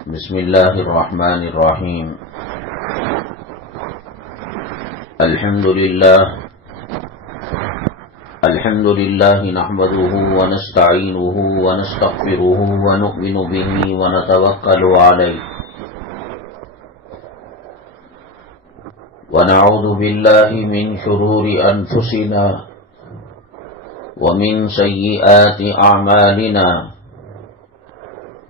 بسم الله الرحمن الرحيم. الحمد لله نحمده ونستعينه ونستغفره ونؤمن به ونتوكل عليه ونعوذ بالله من شرور أنفسنا ومن سيئات أعمالنا،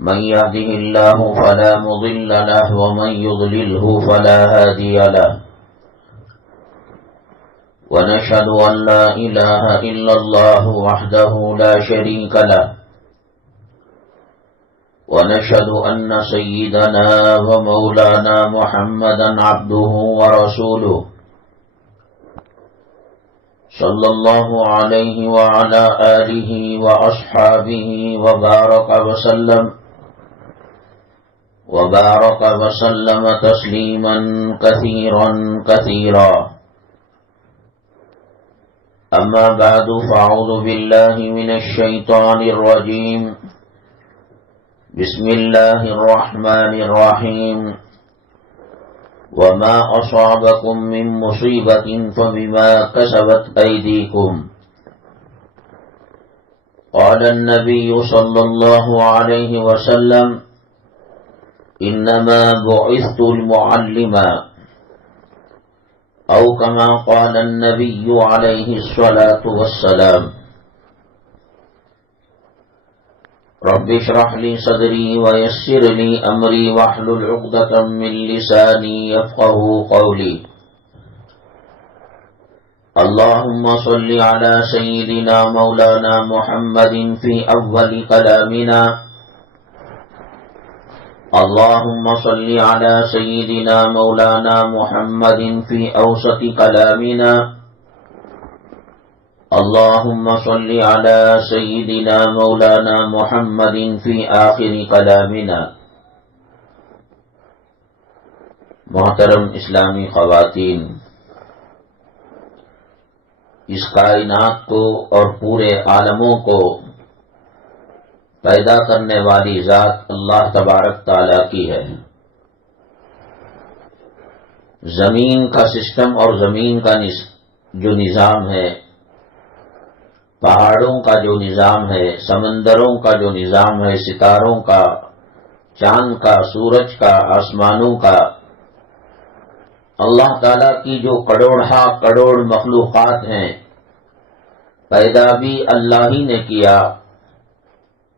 من يهده الله فلا مضل له ومن يضلله فلا هادي له، ونشهد أن لا إله إلا الله وحده لا شريك له، ونشهد أن سيدنا ومولانا محمدا عبده ورسوله صلى الله عليه وعلى آله وأصحابه وبارك وسلم تسليما كثيرا. أما بعد، فأعوذ بالله من الشيطان الرجيم. بسم الله الرحمن الرحيم. وما أصابكم من مصيبة فبما كسبت أيديكم. قال النبي صلى الله عليه وسلم: إنما بعثت المعلما، أو كما قال النبي عليه الصلاة والسلام. رب اشرح لي صدري ويسر لي أمري واحلل عقدة من لساني يفقهوا قولي. اللهم صل على سيدنا مولانا محمد في أول كلامنا، اللهم صل على سيدنا مولانا محمد في أوسط كلامنا، اللهم صل على سيدنا مولانا محمد في آخر كلامنا. محترم اسلامی خواتین، اس کائنات کو اور پورے عالموں کو پیدا کرنے والی ذات اللہ تبارک تعالیٰ کی ہے. زمین کا سسٹم اور زمین کا جو نظام ہے، پہاڑوں کا جو نظام ہے، سمندروں کا جو نظام ہے، ستاروں کا، چاند کا، سورج کا، آسمانوں کا، اللہ تعالیٰ کی جو کروڑ مخلوقات ہیں، پیدا بھی اللہ ہی نے کیا،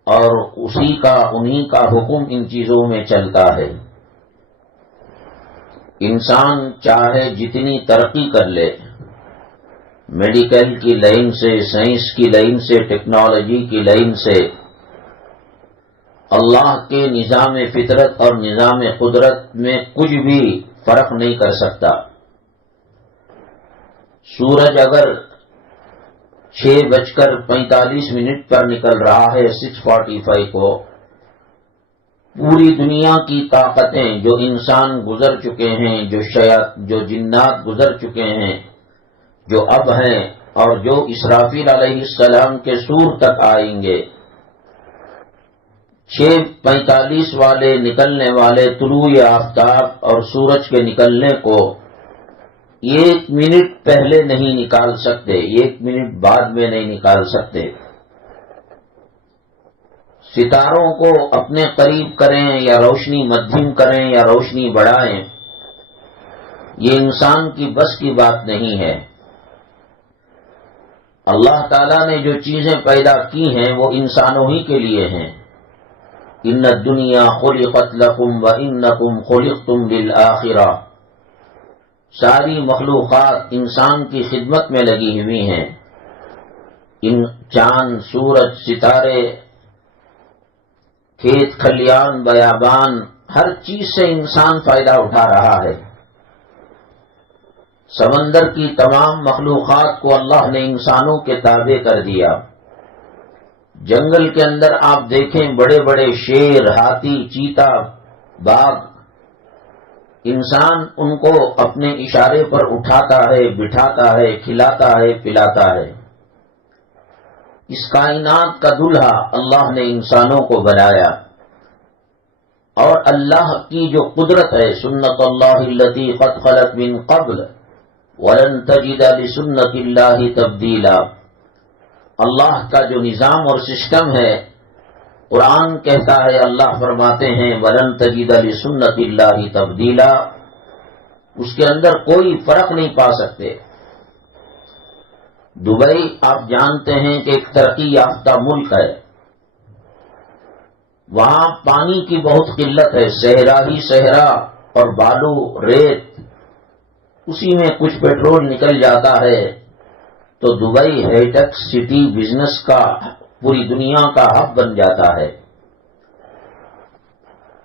اور انہی کا حکم ان چیزوں میں چلتا ہے. انسان چاہے جتنی ترقی کر لے، میڈیکل کی لائن سے، سائنس کی لائن سے، ٹیکنالوجی کی لائن سے، اللہ کے نظام فطرت اور نظام قدرت میں کچھ بھی فرق نہیں کر سکتا. سورج اگر 6:45 پر نکل رہا ہے 6:45 کو، پوری دنیا کی طاقتیں جو انسان گزر چکے ہیں، جو جنات گزر چکے ہیں، جو اب ہیں، اور جو اسرافیل علیہ السلام کے سور تک آئیں گے، 6:45 والے نکلنے والے طلوع آفتاب اور سورج کے نکلنے کو 1 منٹ پہلے نہیں نکال سکتے، 1 منٹ بعد میں نہیں نکال سکتے. ستاروں کو اپنے قریب کریں یا روشنی مدھم کریں یا روشنی بڑھائیں، یہ انسان کی بس کی بات نہیں ہے. اللہ تعالیٰ نے جو چیزیں پیدا کی ہیں وہ انسانوں ہی کے لیے ہیں. ان الدنیا خلقت لکم وانکم خلقتم للآخرہ. ساری مخلوقات انسان کی خدمت میں لگی ہوئی ہیں. ان چاند، سورج، ستارے، کھیت کھلیان، بیابان، ہر چیز سے انسان فائدہ اٹھا رہا ہے. سمندر کی تمام مخلوقات کو اللہ نے انسانوں کے تابع کر دیا. جنگل کے اندر آپ دیکھیں، بڑے بڑے شیر، ہاتھی، چیتا، باغ، انسان ان کو اپنے اشارے پر اٹھاتا ہے، بٹھاتا ہے، کھلاتا ہے، پلاتا ہے. اس کائنات کا دلہا اللہ نے انسانوں کو بنایا. اور اللہ کی جو قدرت ہے، سنت اللہ التی قد خلت من قبل ولن تجد لسنت اللہ تبدیلا، اللہ کا جو نظام اور سسٹم ہے، قرآن کہتا ہے، اللہ فرماتے ہیں ولن تجد لسنت اللہ تبدیلا، اس کے اندر کوئی فرق نہیں پا سکتے۔ دبئی آپ جانتے ہیں کہ ایک ترقی یافتہ ملک ہے، وہاں پانی کی بہت قلت ہے، صحرا ہی صحرا اور بالو ریت، اسی میں کچھ پیٹرول نکل جاتا ہے تو Dubai high tech city business کا پوری دنیا کا ہب بن جاتا ہے۔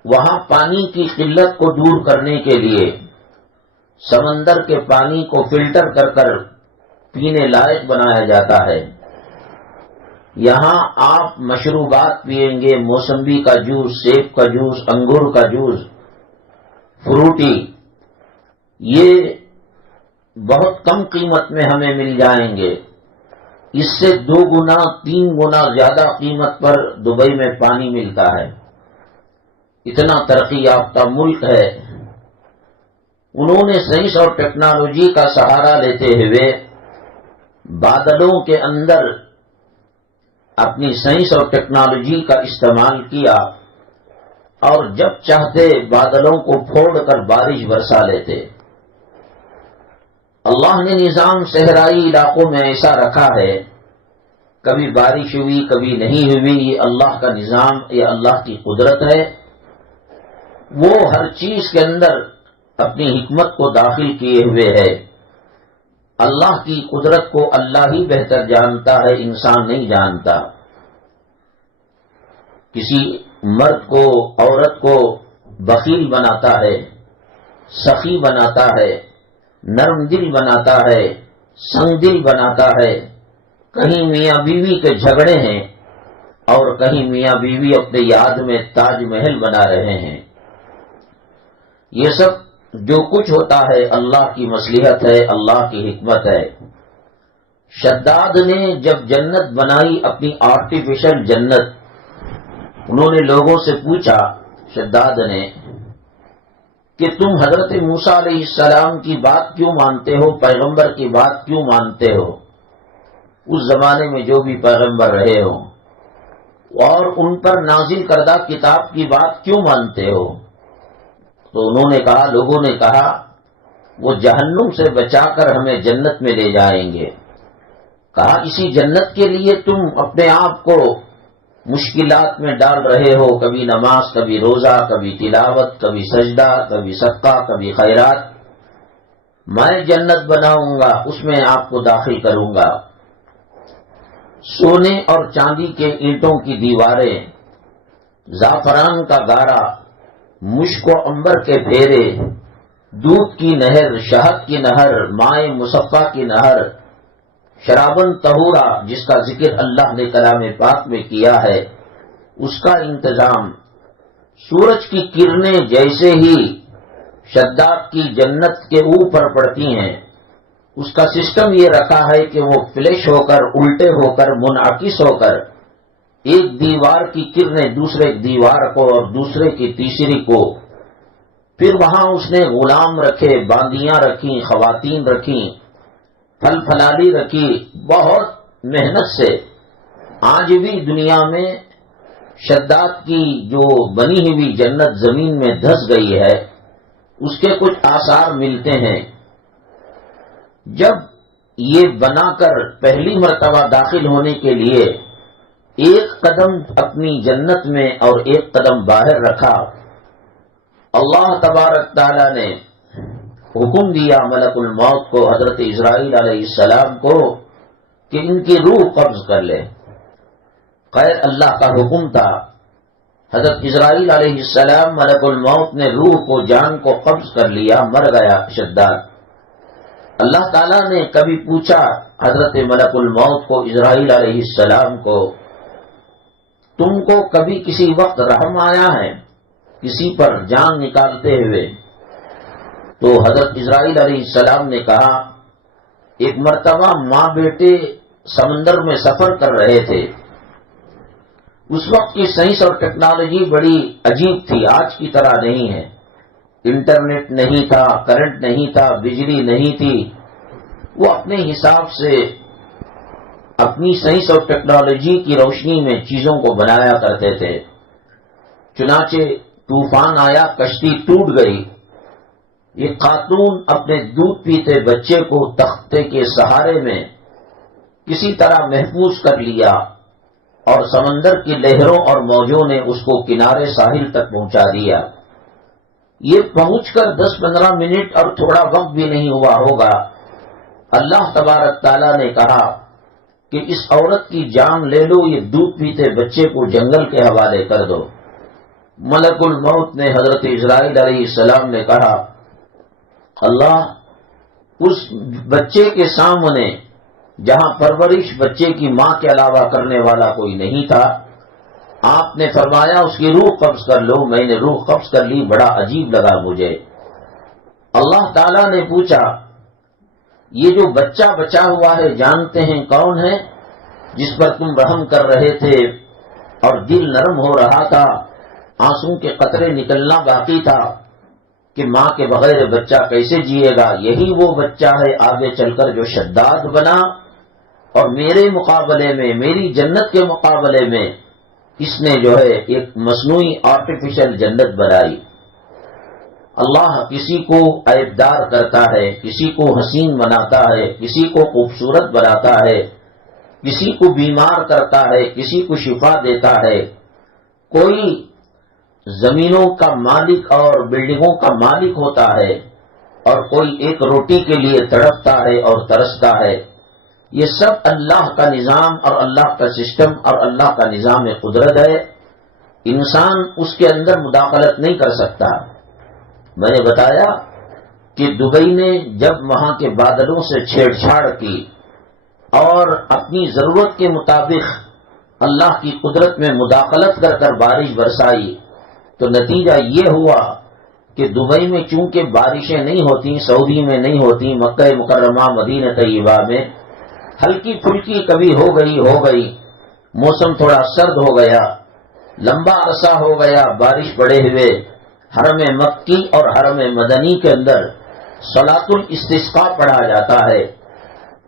وہاں پانی کی قلت کو دور کرنے کے لیے سمندر کے پانی کو فلٹر کر کر پینے لائق بنایا جاتا ہے۔ یہاں آپ مشروبات پیئیں گے، موسمبی کا جوس، سیب کا جوس، انگور کا جوس، فروٹی، یہ بہت کم قیمت میں ہمیں مل جائیں گے۔ اس سے 2 گنا 3 گنا زیادہ قیمت پر دبئی میں پانی ملتا ہے۔ اتنا ترقی یافتہ ملک ہے۔ انہوں نے سائنس اور ٹیکنالوجی کا سہارا لیتے ہوئے بادلوں کے اندر اپنی سائنس اور ٹیکنالوجی کا استعمال کیا اور جب چاہتے بادلوں کو پھوڑ کر بارش برسا لیتے۔ اللہ نے نظام صحرائی علاقوں میں ایسا رکھا ہے، کبھی بارش ہوئی کبھی نہیں ہوئی، یہ اللہ کا نظام، یہ اللہ کی قدرت ہے۔ وہ ہر چیز کے اندر اپنی حکمت کو داخل کیے ہوئے ہے۔ اللہ کی قدرت کو اللہ ہی بہتر جانتا ہے، انسان نہیں جانتا۔ کسی مرد کو، عورت کو بخیل بناتا ہے، سخی بناتا ہے، نرم دل بناتا ہے، سنگ دل بناتا ہے۔ کہیں میاں بیوی کے جھگڑے ہیں اور کہیں میاں بیوی اپنے یاد میں تاج محل بنا رہے ہیں۔ یہ سب جو کچھ ہوتا ہے اللہ کی مصلحت ہے، اللہ کی حکمت ہے۔ شداد نے جب جنت بنائی، اپنی آرٹیفیشل جنت، انہوں نے لوگوں سے پوچھا، شداد نے، کہ تم حضرت موسیٰ علیہ السلام کی بات کیوں مانتے ہو، پیغمبر کی بات کیوں مانتے ہو، اس زمانے میں جو بھی پیغمبر رہے ہو، اور ان پر نازل کردہ کتاب کی بات کیوں مانتے ہو؟ تو انہوں نے کہا، لوگوں نے کہا، وہ جہنم سے بچا کر ہمیں جنت میں لے جائیں گے۔ کہا، اسی جنت کے لیے تم اپنے آپ کو مشکلات میں ڈال رہے ہو، کبھی نماز، کبھی روزہ، کبھی تلاوت، کبھی سجدہ، کبھی صدقہ، کبھی خیرات۔ میں جنت بناؤں گا، اس میں آپ کو داخل کروں گا۔ سونے اور چاندی کے اینٹوں کی دیواریں، زعفران کا گارا، مشک و عنبر کے پھیرے، دودھ کی نہر، شہد کی نہر، مائے مصفا کی نہر، شرابن طہورا، جس کا ذکر اللہ نے کلام پاک میں کیا ہے، اس کا انتظام، سورج کی کرنیں جیسے ہی شداد کی جنت کے اوپر پڑتی ہیں، اس کا سسٹم یہ رکھا ہے کہ وہ فلیش ہو کر، الٹے ہو کر، منعکس ہو کر ایک دیوار کی کرنیں دوسرے دیوار کو اور دوسرے کی تیسری کو، پھر وہاں اس نے غلام رکھے، باندیاں رکھیں، خواتین رکھیں، پھل پھلالی رکھی، بہت محنت سے۔ آج بھی دنیا میں شداد کی جو بنی ہوئی جنت زمین میں دھس گئی ہے، اس کے کچھ آثار ملتے ہیں۔ جب یہ بنا کر پہلی مرتبہ داخل ہونے کے لیے ایک قدم اپنی جنت میں اور ایک قدم باہر رکھا، اللہ تبارک تعالی نے حکم دیا ملک الموت کو، حضرت اسرائیل علیہ السلام کو، کہ ان کی روح قبض کر لے۔ خیر، اللہ کا حکم تھا۔ حضرت اسرائیل علیہ السلام، ملک الموت نے روح کو، جان کو قبض کر لیا، مر گیا شداد۔ اللہ تعالیٰ نے کبھی پوچھا حضرت ملک الموت کو، اسرائیل علیہ السلام کو، تم کو کبھی کسی وقت رحم آیا ہے کسی پر جان نکالتے ہوئے؟ تو حضرت اسرائیل علیہ السلام نے کہا، ایک مرتبہ ماں بیٹے سمندر میں سفر کر رہے تھے، اس وقت کی سائنس اور ٹیکنالوجی بڑی عجیب تھی، آج کی طرح نہیں ہے۔ انٹرنیٹ نہیں تھا، کرنٹ نہیں تھا، بجلی نہیں تھی۔ وہ اپنے حساب سے اپنی سائنس اور ٹیکنالوجی کی روشنی میں چیزوں کو بنایا کرتے تھے۔ چنانچہ طوفان آیا، کشتی ٹوٹ گئی، ایک خاتون اپنے دودھ پیتے بچے کو تختے کے سہارے میں کسی طرح محفوظ کر لیا، اور سمندر کی لہروں اور موجوں نے اس کو کنارے ساحل تک پہنچا دیا۔ یہ پہنچ کر 10-15 منٹ اور تھوڑا وقت بھی نہیں ہوا ہوگا، اللہ تبارک تعالیٰ نے کہا کہ اس عورت کی جان لے لو، یہ دودھ پیتے بچے کو جنگل کے حوالے کر دو۔ ملک الموت نے حضرت اسرائیل علیہ السلام نے کہا، اللہ، اس بچے کے سامنے جہاں پرورش بچے کی ماں کے علاوہ کرنے والا کوئی نہیں تھا، آپ نے فرمایا اس کی روح قبض کر لو۔ میں نے روح قبض کر لی، بڑا عجیب لگا مجھے۔ اللہ تعالیٰ نے پوچھا، یہ جو بچہ بچا ہوا ہے جانتے ہیں کون ہے؟ جس پر تم رحم کر رہے تھے اور دل نرم ہو رہا تھا، آنسوں کے قطرے نکلنا باقی تھا کہ ماں کے بغیر بچہ کیسے جیے گا؟ یہی وہ بچہ ہے آگے چل کر جو شداد بنا، اور میرے مقابلے میں، میری جنت کے مقابلے میں اس نے جو ہے ایک مصنوعی آرٹیفیشل جنت بنائی۔ اللہ کسی کو عیبدار کرتا ہے، کسی کو حسین بناتا ہے، کسی کو خوبصورت بناتا ہے، کسی کو بیمار کرتا ہے، کسی کو شفا دیتا ہے۔ کوئی زمینوں کا مالک اور بلڈنگوں کا مالک ہوتا ہے، اور کوئی ایک روٹی کے لیے تڑپتا ہے اور ترستا ہے۔ یہ سب اللہ کا نظام اور اللہ کا سسٹم اور اللہ کا نظام قدرت ہے، انسان اس کے اندر مداخلت نہیں کر سکتا۔ میں نے بتایا کہ دبئی نے جب وہاں کے بادلوں سے چھیڑ چھاڑ کی اور اپنی ضرورت کے مطابق اللہ کی قدرت میں مداخلت کر کر بارش برسائی، تو نتیجہ یہ ہوا کہ دبئی میں چونکہ بارشیں نہیں ہوتی، سعودی میں نہیں ہوتی، مکہ مکرمہ مدینہ طیبہ میں ہلکی پھلکی کبھی ہو گئی، موسم تھوڑا سرد ہو گیا، لمبا عرصہ ہو گیا بارش پڑے ہوئے، حرم مکی اور حرم مدنی کے اندر صلاۃ الاستسقاء پڑھا جاتا ہے،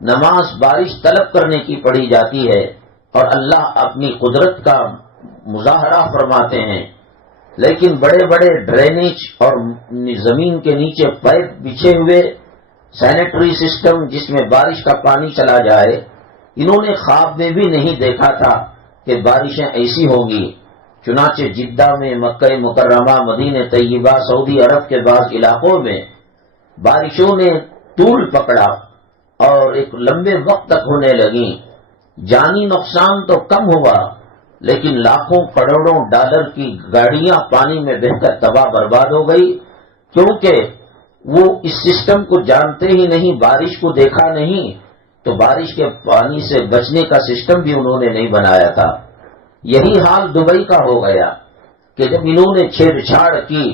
نماز بارش طلب کرنے کی پڑھی جاتی ہے، اور اللہ اپنی قدرت کا مظاہرہ فرماتے ہیں۔ لیکن بڑے بڑے ڈرینیج اور زمین کے نیچے پائپ بچھے ہوئے سینیٹری سسٹم جس میں بارش کا پانی چلا جائے، انہوں نے خواب میں بھی نہیں دیکھا تھا کہ بارشیں ایسی ہوں گی۔ چنانچہ جدہ میں، مکہ مکرمہ، مدینہ طیبہ، سعودی عرب کے بعض علاقوں میں بارشوں نے طول پکڑا اور ایک لمبے وقت تک ہونے لگیں۔ جانی نقصان تو کم ہوا، لیکن لاکھوں کروڑوں ڈالر کی گاڑیاں پانی میں بہہ کر تباہ برباد ہو گئی، کیونکہ وہ اس سسٹم کو جانتے ہی نہیں، بارش کو دیکھا نہیں، تو بارش کے پانی سے بچنے کا سسٹم بھی انہوں نے نہیں بنایا تھا۔ یہی حال دبئی کا ہو گیا کہ جب انہوں نے چھیڑ چھاڑ کی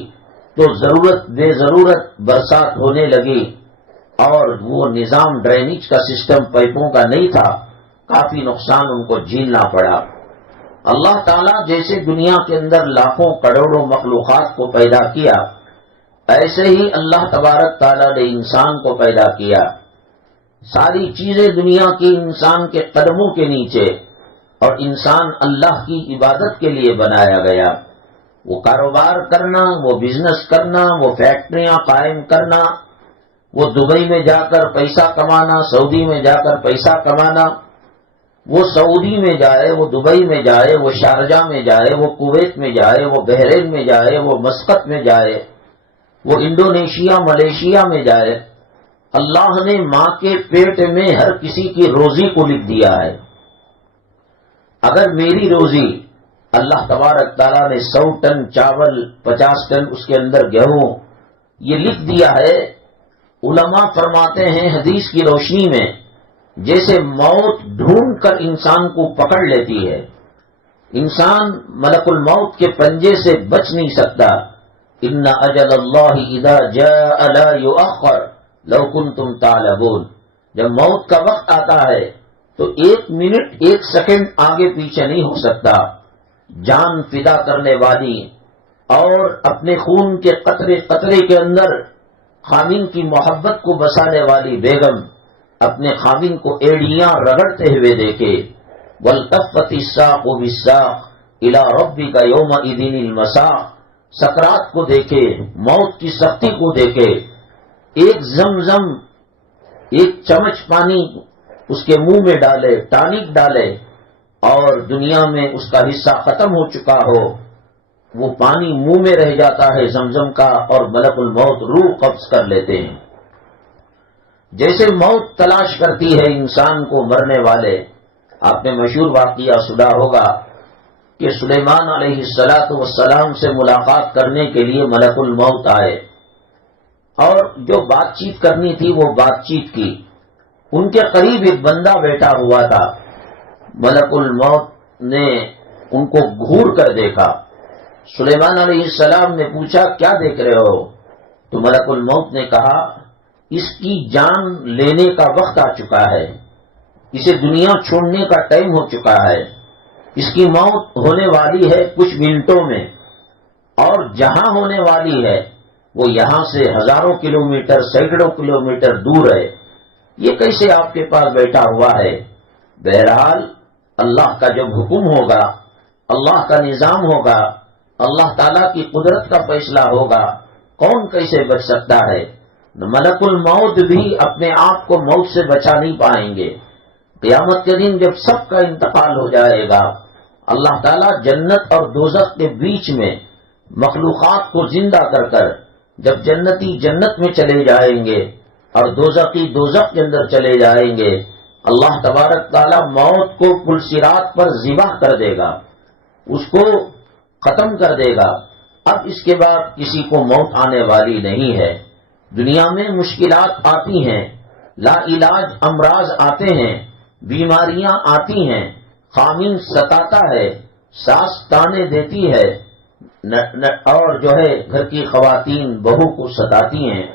تو ضرورت بے ضرورت برسات ہونے لگی، اور وہ نظام ڈرینیج کا سسٹم پائپوں کا نہیں تھا، کافی نقصان ان کو جھیلنا پڑا۔ اللہ تعالیٰ جیسے دنیا کے اندر لاکھوں کروڑوں مخلوقات کو پیدا کیا، ایسے ہی اللہ تبارک تعالیٰ نے انسان کو پیدا کیا۔ ساری چیزیں دنیا کی انسان کے قدموں کے نیچے، اور انسان اللہ کی عبادت کے لیے بنایا گیا۔ وہ کاروبار کرنا، وہ بزنس کرنا، وہ فیکٹریاں قائم کرنا، وہ دبئی میں جا کر پیسہ کمانا، سعودی میں جا کر پیسہ کمانا، وہ سعودی میں جائے، وہ دبئی میں جائے، وہ شارجہ میں جائے، وہ کویت میں جائے، وہ بحرین میں جائے، وہ مسقط میں جائے، وہ انڈونیشیا ملیشیا میں جائے، اللہ نے ماں کے پیٹ میں ہر کسی کی روزی کو لکھ دیا ہے۔ اگر میری روزی اللہ تبارک تعالیٰ نے 100 ٹن چاول، 50 ٹن اس کے اندر گیہوں یہ لکھ دیا ہے، علماء فرماتے ہیں حدیث کی روشنی میں جیسے موت ڈھونڈ کر انسان کو پکڑ لیتی ہے، انسان ملک الموت کے پنجے سے بچ نہیں سکتا۔ ان اجل اللہ اذا جاء لا یؤخر لو کنتم تعلمون، جب موت کا وقت آتا ہے تو 1 منٹ 1 سیکنڈ آگے پیچھے نہیں ہو سکتا۔ جان فدا کرنے والی اور اپنے خون کے قطرے قطرے کے اندر خامن کی محبت کو بسانے والی بیگم اپنے خامن کو ایڑیاں رگڑتے ہوئے دیکھے، وَالْتَفَّتِ السَّاقُ بِالسَّاقِ إِلَىٰ رَبِّكَ يَوْمَئِذٍ الْمَسَاقُ، سکرات کو دیکھے، موت کی سختی کو دیکھے، ایک زمزم ایک چمچ پانی اس کے منہ میں ڈالے، ٹانک ڈالے اور دنیا میں اس کا حصہ ختم ہو چکا ہو، وہ پانی منہ میں رہ جاتا ہے زمزم کا، اور ملک الموت روح قبض کر لیتے ہیں۔ جیسے موت تلاش کرتی ہے انسان کو مرنے والے، آپ نے مشہور واقعہ سنا ہوگا کہ سلیمان علیہ السلام سے ملاقات کرنے کے لیے ملک الموت آئے اور جو بات چیت کرنی تھی وہ بات چیت کی۔ ان کے قریب ایک بندہ بیٹھا ہوا تھا، ملک الموت نے ان کو گھور کر دیکھا۔ سلیمان علیہ السلام نے پوچھا کیا دیکھ رہے ہو؟ تو ملک الموت نے کہا اس کی جان لینے کا وقت آ چکا ہے، اسے دنیا چھوڑنے کا ٹائم ہو چکا ہے، اس کی موت ہونے والی ہے کچھ منٹوں میں، اور جہاں ہونے والی ہے وہ یہاں سے ہزاروں کلومیٹر سینکڑوں کلومیٹر دور ہے، یہ کیسے آپ کے پاس بیٹھا ہوا ہے؟ بہرحال اللہ کا جب حکم ہوگا، اللہ کا نظام ہوگا، اللہ تعالیٰ کی قدرت کا فیصلہ ہوگا، کون کیسے بچ سکتا ہے؟ ملک الموت بھی اپنے آپ کو موت سے بچا نہیں پائیں گے۔ قیامت کے دن جب سب کا انتقال ہو جائے گا، اللہ تعالیٰ جنت اور دوزخ کے بیچ میں مخلوقات کو زندہ کر کر جب جنتی جنت میں چلے جائیں گے اور دوزخی دوزخ کے اندر چلے جائیں گے، اللہ تبارک تعالیٰ موت کو پل صراط پر ذبح کر دے گا، اس کو ختم کر دے گا۔ اب اس کے بعد کسی کو موت آنے والی نہیں ہے۔ دنیا میں مشکلات آتی ہیں، لا علاج امراض آتے ہیں، بیماریاں آتی ہیں، خامن ستاتا ہے، ساس تانے دیتی ہے، اور جو ہے گھر کی خواتین بہو کو ستاتی ہیں۔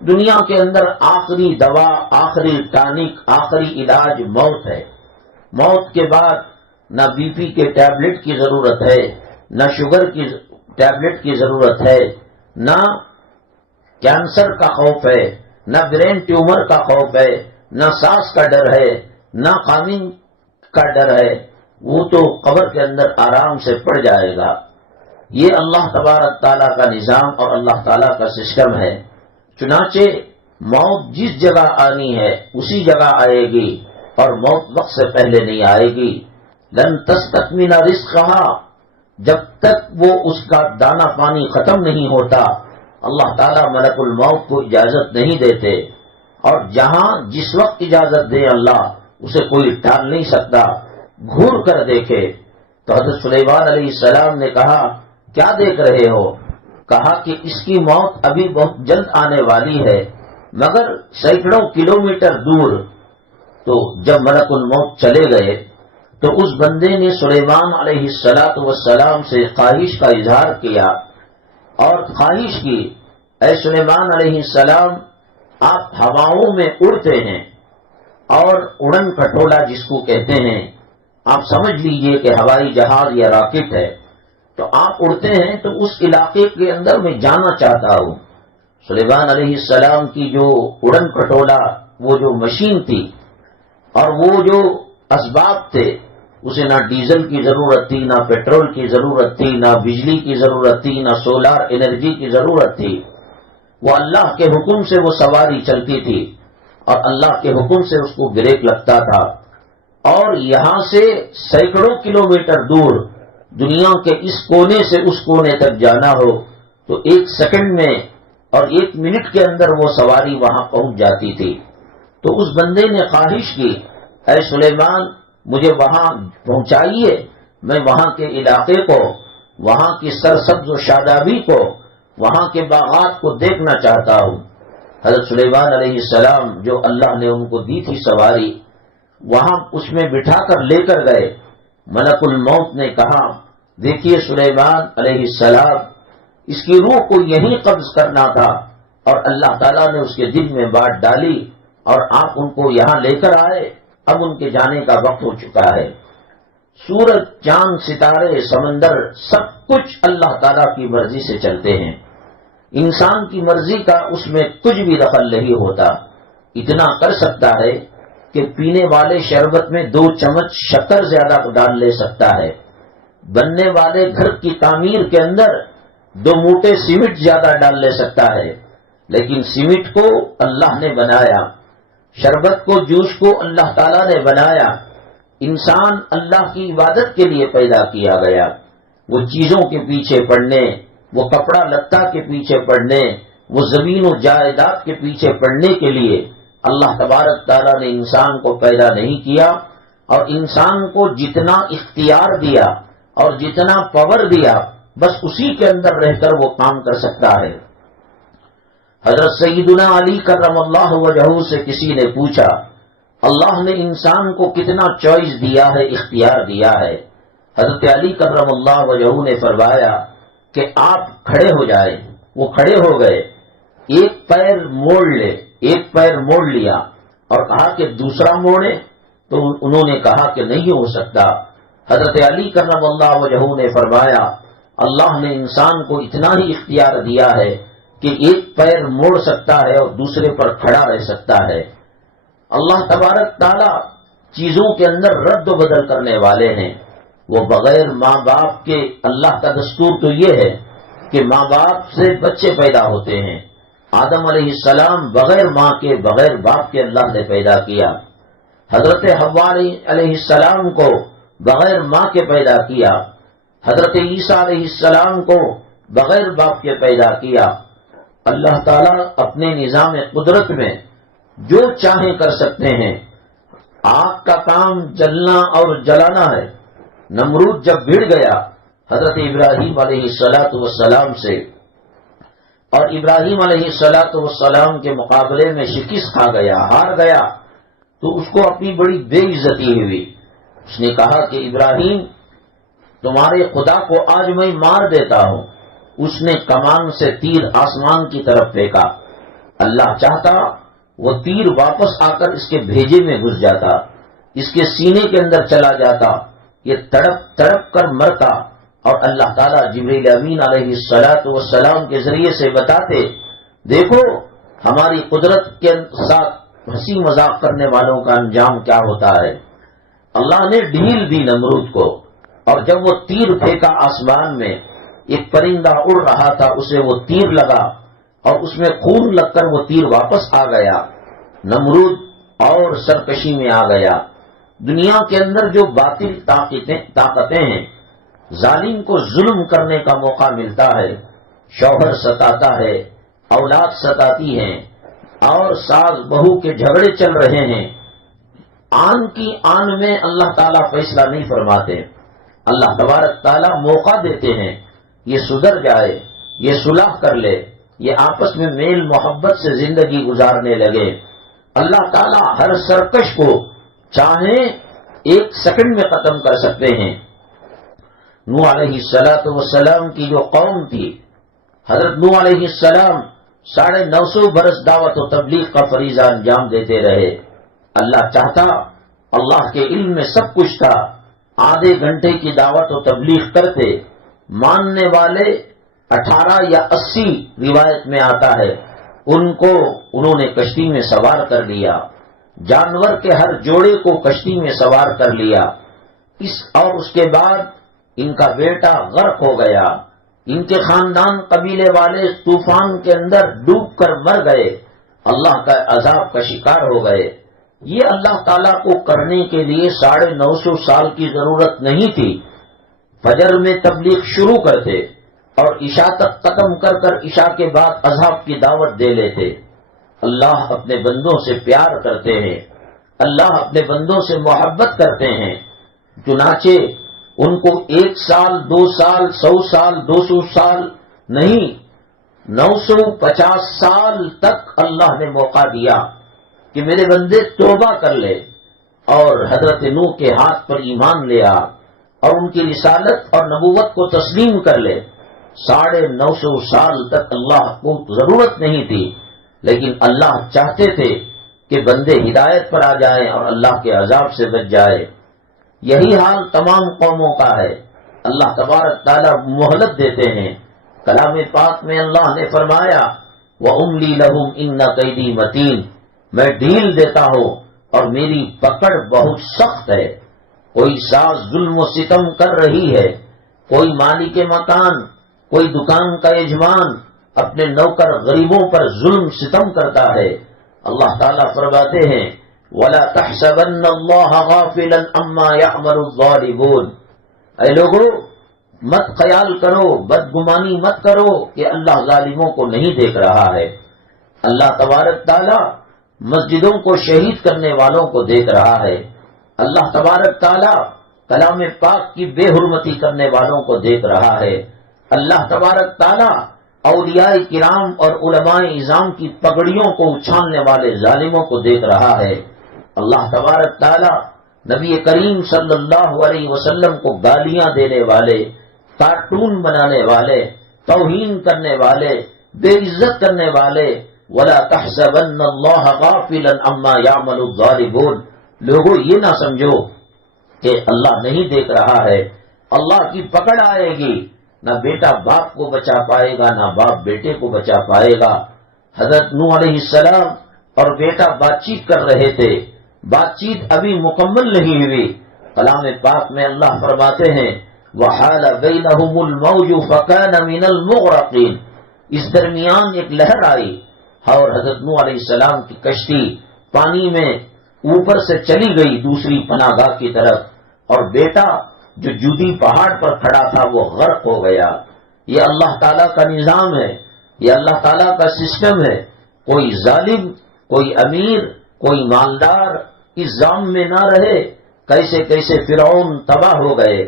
دنیا کے اندر آخری دوا، آخری ٹانک، آخری علاج موت ہے۔ موت کے بعد نہ بی پی کے ٹیبلٹ کی ضرورت ہے، نہ شوگر کی ٹیبلٹ کی ضرورت ہے، نہ کینسر کا خوف ہے، نہ برین ٹیومر کا خوف ہے، نہ سانس کا ڈر ہے، نہ خامن کا ڈر ہے، وہ تو قبر کے اندر آرام سے پڑ جائے گا۔ یہ اللہ تبارک تعالیٰ کا نظام اور اللہ تعالیٰ کا سسٹم ہے۔ چنانچہ موت جس جگہ آنی ہے اسی جگہ آئے گی، اور موت وقت سے پہلے نہیں آئے گی۔ لن تستکمل رزقھا، جب تک وہ اس کا دانہ پانی ختم نہیں ہوتا اللہ تعالیٰ ملک الموت کو اجازت نہیں دیتے، اور جہاں جس وقت اجازت دے اللہ اسے کوئی ٹال نہیں سکتا۔ گھور کر دیکھے تو حضرت سلیمان علیہ السلام نے کہا کیا دیکھ رہے ہو؟ کہا کہ اس کی موت ابھی بہت جلد آنے والی ہے، مگر سینکڑوں کلومیٹر دور۔ تو جب ملک الموت چلے گئے تو اس بندے نے سلیمان علیہ السلام سے خواہش کا اظہار کیا اور خواہش کی، اے سلیمان علیہ السلام آپ ہواؤں میں اڑتے ہیں، اور اڑن کھٹولا جس کو کہتے ہیں، آپ سمجھ لیجئے کہ ہوائی جہاز یا راکٹ ہے، تو آپ اڑتے ہیں تو اس علاقے کے اندر میں جانا چاہتا ہوں۔ سلیمان علیہ السلام کی جو اڑن کھٹولا، وہ جو مشین تھی اور وہ جو اسباب تھے، اسے نہ ڈیزل کی ضرورت تھی، نہ پیٹرول کی ضرورت تھی، نہ بجلی کی ضرورت تھی، نہ سولار انرجی کی ضرورت تھی۔ وہ اللہ کے حکم سے وہ سواری چلتی تھی اور اللہ کے حکم سے اس کو بریک لگتا تھا، اور یہاں سے سینکڑوں کلومیٹر دور دنیا کے اس کونے سے اس کونے تک جانا ہو تو 1 سیکنڈ میں اور 1 منٹ کے اندر وہ سواری وہاں پہنچ جاتی تھی۔ تو اس بندے نے خواہش کی، اے سلیمان مجھے وہاں پہنچائیے، میں وہاں کے علاقے کو، وہاں کی سرسبز و شادابی کو، وہاں کے باغات کو دیکھنا چاہتا ہوں۔ حضرت سلیمان علیہ السلام جو اللہ نے ان کو دی تھی سواری، وہاں اس میں بٹھا کر لے کر گئے۔ ملک الموت نے کہا دیکھیے سلیمان علیہ السلام، اس کی روح کو یہیں قبض کرنا تھا، اور اللہ تعالیٰ نے اس کے دل میں بات ڈالی اور آپ ان کو یہاں لے کر آئے، اب ان کے جانے کا وقت ہو چکا ہے۔ سورج، چاند، ستارے، سمندر، سب کچھ اللہ تعالیٰ کی مرضی سے چلتے ہیں. انسان کی مرضی کا اس میں کچھ بھی دخل نہیں ہوتا. اتنا کر سکتا ہے کہ پینے والے شربت میں 2 چمچ شکر زیادہ ڈال لے سکتا ہے. بننے والے گھر کی تعمیر کے اندر 2 موٹے سیمنٹ زیادہ ڈال لے سکتا ہے. لیکن سیمنٹ کو اللہ نے بنایا، شربت کو، جوس کو اللہ تعالیٰ نے بنایا. انسان اللہ کی عبادت کے لیے پیدا کیا گیا. وہ چیزوں کے پیچھے پڑنے، وہ کپڑا لتا کے پیچھے پڑنے، وہ زمین و جائیداد کے پیچھے پڑنے کے لیے اللہ تبارک تعالیٰ نے انسان کو پیدا نہیں کیا. اور انسان کو جتنا اختیار دیا اور جتنا پاور دیا، بس اسی کے اندر رہ کر وہ کام کر سکتا ہے. حضرت سیدنا علی کرم اللہ وجہہ سے کسی نے پوچھا، اللہ نے انسان کو کتنا چوائس دیا ہے، اختیار دیا ہے؟ حضرت علی کرم اللہ وجہہ نے فرمایا کہ آپ کھڑے ہو جائیں. وہ کھڑے ہو گئے، ایک پیر موڑ لے، ایک پیر موڑ لیا اور کہا کہ دوسرا موڑے، تو انہوں نے کہا کہ نہیں ہو سکتا. حضرت علی کرم اللہ وجہہ نے فرمایا، اللہ نے انسان کو اتنا ہی اختیار دیا ہے کہ ایک پیر موڑ سکتا ہے اور دوسرے پر کھڑا رہ سکتا ہے. اللہ تبارک تعالیٰ چیزوں کے اندر رد و بدل کرنے والے ہیں. وہ بغیر ماں باپ کے، اللہ کا دستور تو یہ ہے کہ ماں باپ سے بچے پیدا ہوتے ہیں. آدم علیہ السلام بغیر ماں کے، بغیر باپ کے اللہ نے پیدا کیا. حضرت حوا علیہ السلام کو بغیر ماں کے پیدا کیا. حضرت عیسیٰ علیہ السلام کو بغیر باپ کے پیدا کیا. اللہ تعالیٰ اپنے نظام قدرت میں جو چاہیں کر سکتے ہیں. آگ کا کام جلنا اور جلانا ہے. نمرود جب بھڑ گیا حضرت ابراہیم علیہ السلام سے، اور ابراہیم علیہ السلام کے مقابلے میں شکست کھا گیا، ہار گیا، تو اس کو اپنی بڑی بے عزتی ہوئی. اس نے کہا کہ ابراہیم، تمہارے خدا کو آج میں مار دیتا ہوں. اس نے کمان سے تیر آسمان کی طرف پھینکا. اللہ چاہتا وہ تیر واپس آ کر اس کے بھیجے میں گھس جاتا، اس کے سینے کے اندر چلا جاتا، یہ تڑپ تڑپ کر مرتا. اور اللہ تعالیٰ جبریل امین علیہ السلام کے ذریعے سے بتاتے، دیکھو ہماری قدرت کے ساتھ ہنسی مذاق کرنے والوں کا انجام کیا ہوتا ہے. اللہ نے ڈھیل دی نمرود کو، اور جب وہ تیر پھینکا آسمان میں، ایک پرندہ اڑ رہا تھا، اسے وہ تیر لگا اور اس میں خون لگ کر وہ تیر واپس آ گیا. نمرود اور سرکشی میں آ گیا. دنیا کے اندر جو باطل طاقتیں ہیں، ظالم کو ظلم کرنے کا موقع ملتا ہے. شوہر ستاتا ہے، اولاد ستاتی ہیں، اور ساس بہو کے جھگڑے چل رہے ہیں. آن کی آن میں اللہ تعالیٰ فیصلہ نہیں فرماتے. اللہ تبارک تعالیٰ موقع دیتے ہیں، یہ سدھر جائے، یہ صلح کر لے، یہ آپس میں میل محبت سے زندگی گزارنے لگے. اللہ تعالیٰ ہر سرکش کو چاہیں 1 سیکنڈ میں ختم کر سکتے ہیں. نوح علیہ السلام کی جو قوم تھی، حضرت نوح علیہ السلام 950 برس دعوت و تبلیغ کا فریضہ انجام دیتے رہے. اللہ چاہتا، اللہ کے علم میں سب کچھ تھا، آدھے گھنٹے کی دعوت و تبلیغ کرتے. ماننے والے 18 یا 80 روایت میں آتا ہے، ان کو انہوں نے کشتی میں سوار کر لیا. جانور کے ہر جوڑے کو کشتی میں سوار کر لیا. اور اس کے بعد ان کا بیٹا غرق ہو گیا. ان کے خاندان قبیلے والے طوفان کے اندر ڈوب کر مر گئے، اللہ کا عذاب کا شکار ہو گئے. یہ اللہ تعالیٰ کو کرنے کے لیے 950 سال کی ضرورت نہیں تھی. فجر میں تبلیغ شروع کرتے اور عشاء تک ختم کر کر عشاء کے بعد عذاب کی دعوت دے لیتے. اللہ اپنے بندوں سے پیار کرتے ہیں، اللہ اپنے بندوں سے محبت کرتے ہیں. چنانچہ ان کو 1 سال 2 سال 100 سال 200 سال نہیں، 950 سال تک اللہ نے موقع دیا کہ میرے بندے توبہ کر لے اور حضرت نوح کے ہاتھ پر ایمان لے آ اور ان کی رسالت اور نبوت کو تسلیم کر لے. 950 سال تک اللہ کو ضرورت نہیں تھی، لیکن اللہ چاہتے تھے کہ بندے ہدایت پر آ جائیں اور اللہ کے عذاب سے بچ جائے. یہی حال تمام قوموں کا ہے. اللہ تبارک تعالیٰ مہلت دیتے ہیں. کلام پاک میں اللہ نے فرمایا وَأُمْلِي لَهُمْ إِنَّ كَيْدِي مَتِينٌ، میں ڈھیل دیتا ہوں اور میری پکڑ بہت سخت ہے. کوئی ساز ظلم و ستم کر رہی ہے، کوئی مالک مکان، کوئی دکان کا یجمان اپنے نوکر غریبوں پر ظلم ستم کرتا ہے. اللہ تعالیٰ فرماتے ہیں وَلَا تَحْسَبَنَّ اللَّهَ غَافِلًا عَمَّا يَعْمَلُ الظَّالِمُونَ، اے لوگو مت خیال کرو، بدگمانی مت کرو کہ اللہ ظالموں کو نہیں دیکھ رہا ہے. اللہ تبارک تعالیٰ مسجدوں کو شہید کرنے والوں کو دیکھ رہا ہے. اللہ تبارک تعالیٰ کلام پاک کی بے حرمتی کرنے والوں کو دیکھ رہا ہے. اللہ تبارک تعالیٰ اولیاء کرام اور علماء اعظام کی پگڑیوں کو اچھالنے والے ظالموں کو دیکھ رہا ہے. اللہ تبارک تعالیٰ نبی کریم صلی اللہ علیہ وسلم کو گالیاں دینے والے، کارٹون بنانے والے، توہین کرنے والے، بے عزت کرنے والے وَلَا تَحْسَبَنَّ اللَّهَ غَافِلًا عَمَّا يَعْمَلُ الظَّالِمُونَ، لوگوں یہ نہ سمجھو کہ اللہ نہیں دیکھ رہا ہے. اللہ کی پکڑ آئے گی، نہ بیٹا باپ کو بچا پائے گا، نہ باپ بیٹے کو بچا پائے گا. حضرت نوح علیہ السلام اور بیٹا بات چیت کر رہے تھے، بات چیت ابھی مکمل نہیں ہوئی. کلام پاک میں اللہ فرماتے ہیں وَحَالَ بَيْنَهُمُ الْمَوْجُ فَكَانَ مِنَ الْمُغْرَقِينَ، اس درمیان ایک لہر آئی اور حضرت نوح علیہ السلام کی کشتی پانی میں اوپر سے چلی گئی دوسری پناہ گاہ کی طرف، اور بیٹا جو جودی پہاڑ پر کھڑا تھا وہ غرق ہو گیا. یہ اللہ تعالیٰ کا نظام ہے، یہ اللہ تعالیٰ کا سسٹم ہے. کوئی ظالم، کوئی امیر، کوئی مالدار اس ظام میں نہ رہے. کیسے کیسے فرعون تباہ ہو گئے،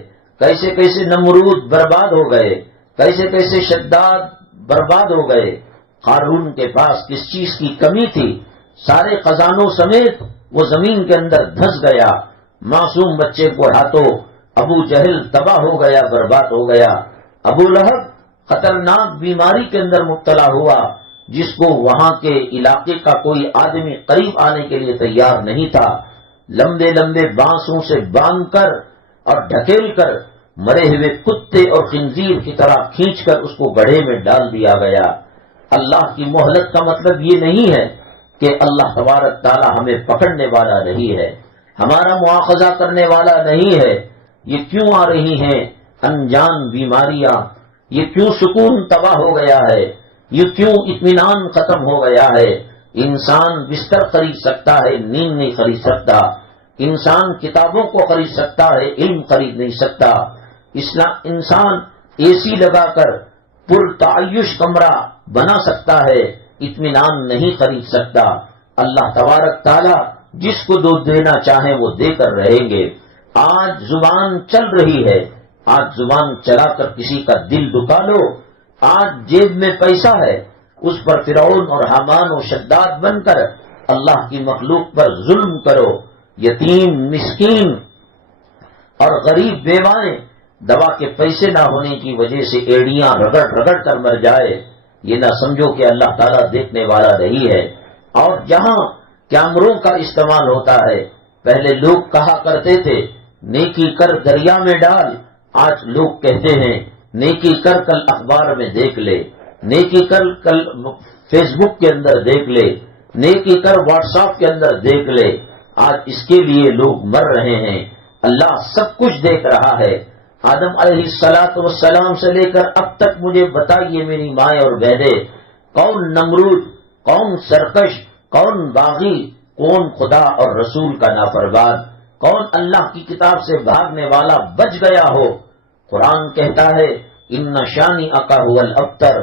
کیسے کیسے نمرود برباد ہو گئے، کیسے کیسے شداد برباد ہو گئے. قارون کے پاس کس چیز کی کمی تھی؟ سارے خزانوں سمیت وہ زمین کے اندر دھس گیا. معصوم بچے کو ہاتھوں ابو جہل تباہ ہو گیا، برباد ہو گیا. ابو لہب خطرناک بیماری کے اندر مبتلا ہوا جس کو وہاں کے علاقے کا کوئی آدمی قریب آنے کے لیے تیار نہیں تھا. لمبے لمبے بانسوں سے باندھ کر اور ڈھکیل کر مرے ہوئے کتے اور خنزیر کی طرح کھینچ کر اس کو گڑھے میں ڈال دیا گیا. اللہ کی مہلت کا مطلب یہ نہیں ہے کہ اللہ تبارک تعالی ہمیں پکڑنے والا نہیں ہے، ہمارا مواخذہ کرنے والا نہیں ہے. یہ کیوں آ رہی ہیں انجان بیماریاں؟ یہ کیوں سکون تباہ ہو گیا ہے؟ یہ کیوں اطمینان ختم ہو گیا ہے؟ انسان بستر خرید سکتا ہے، نیند نہیں خرید سکتا. انسان کتابوں کو خرید سکتا ہے، علم خرید نہیں سکتا. انسان اے سی لگا کر پرتعیش کمرہ بنا سکتا ہے، اطمینان نہیں خرید سکتا. اللہ تبارک تعالی جس کو دو دینا چاہیں وہ دے کر رہیں گے. آج زبان چل رہی ہے، آج زبان چلا کر کسی کا دل دکھا لو. آج جیب میں پیسہ ہے، اس پر فرعون اور حامان و شداد بن کر اللہ کی مخلوق پر ظلم کرو. یتیم، مسکین اور غریب بیوائیں دوا کے پیسے نہ ہونے کی وجہ سے ایڑیاں رگڑ رگڑ کر مر جائے. یہ نہ سمجھو کہ اللہ تعالیٰ دیکھنے والا نہیں ہے. اور جہاں کیمروں کا استعمال ہوتا ہے، پہلے لوگ کہا کرتے تھے نیکی کر دریا میں ڈال، آج لوگ کہتے ہیں نیکی کر کل اخبار میں دیکھ لے، نیکی کر کل فیس بک کے اندر دیکھ لے، نیکی کر واٹس ایپ کے اندر دیکھ لے. آج اس کے لیے لوگ مر رہے ہیں. اللہ سب کچھ دیکھ رہا ہے. آدم علیہ السلام سے لے کر اب تک مجھے بتائیے میری مائیں اور بہنیں، کون نمرود، کون سرکش، کون باغی، کون خدا اور رسول کا نافرمان، کون اللہ کی کتاب سے بھاگنے والا بچ گیا ہو؟ قرآن کہتا ہے ان شانئک ھو الابتر،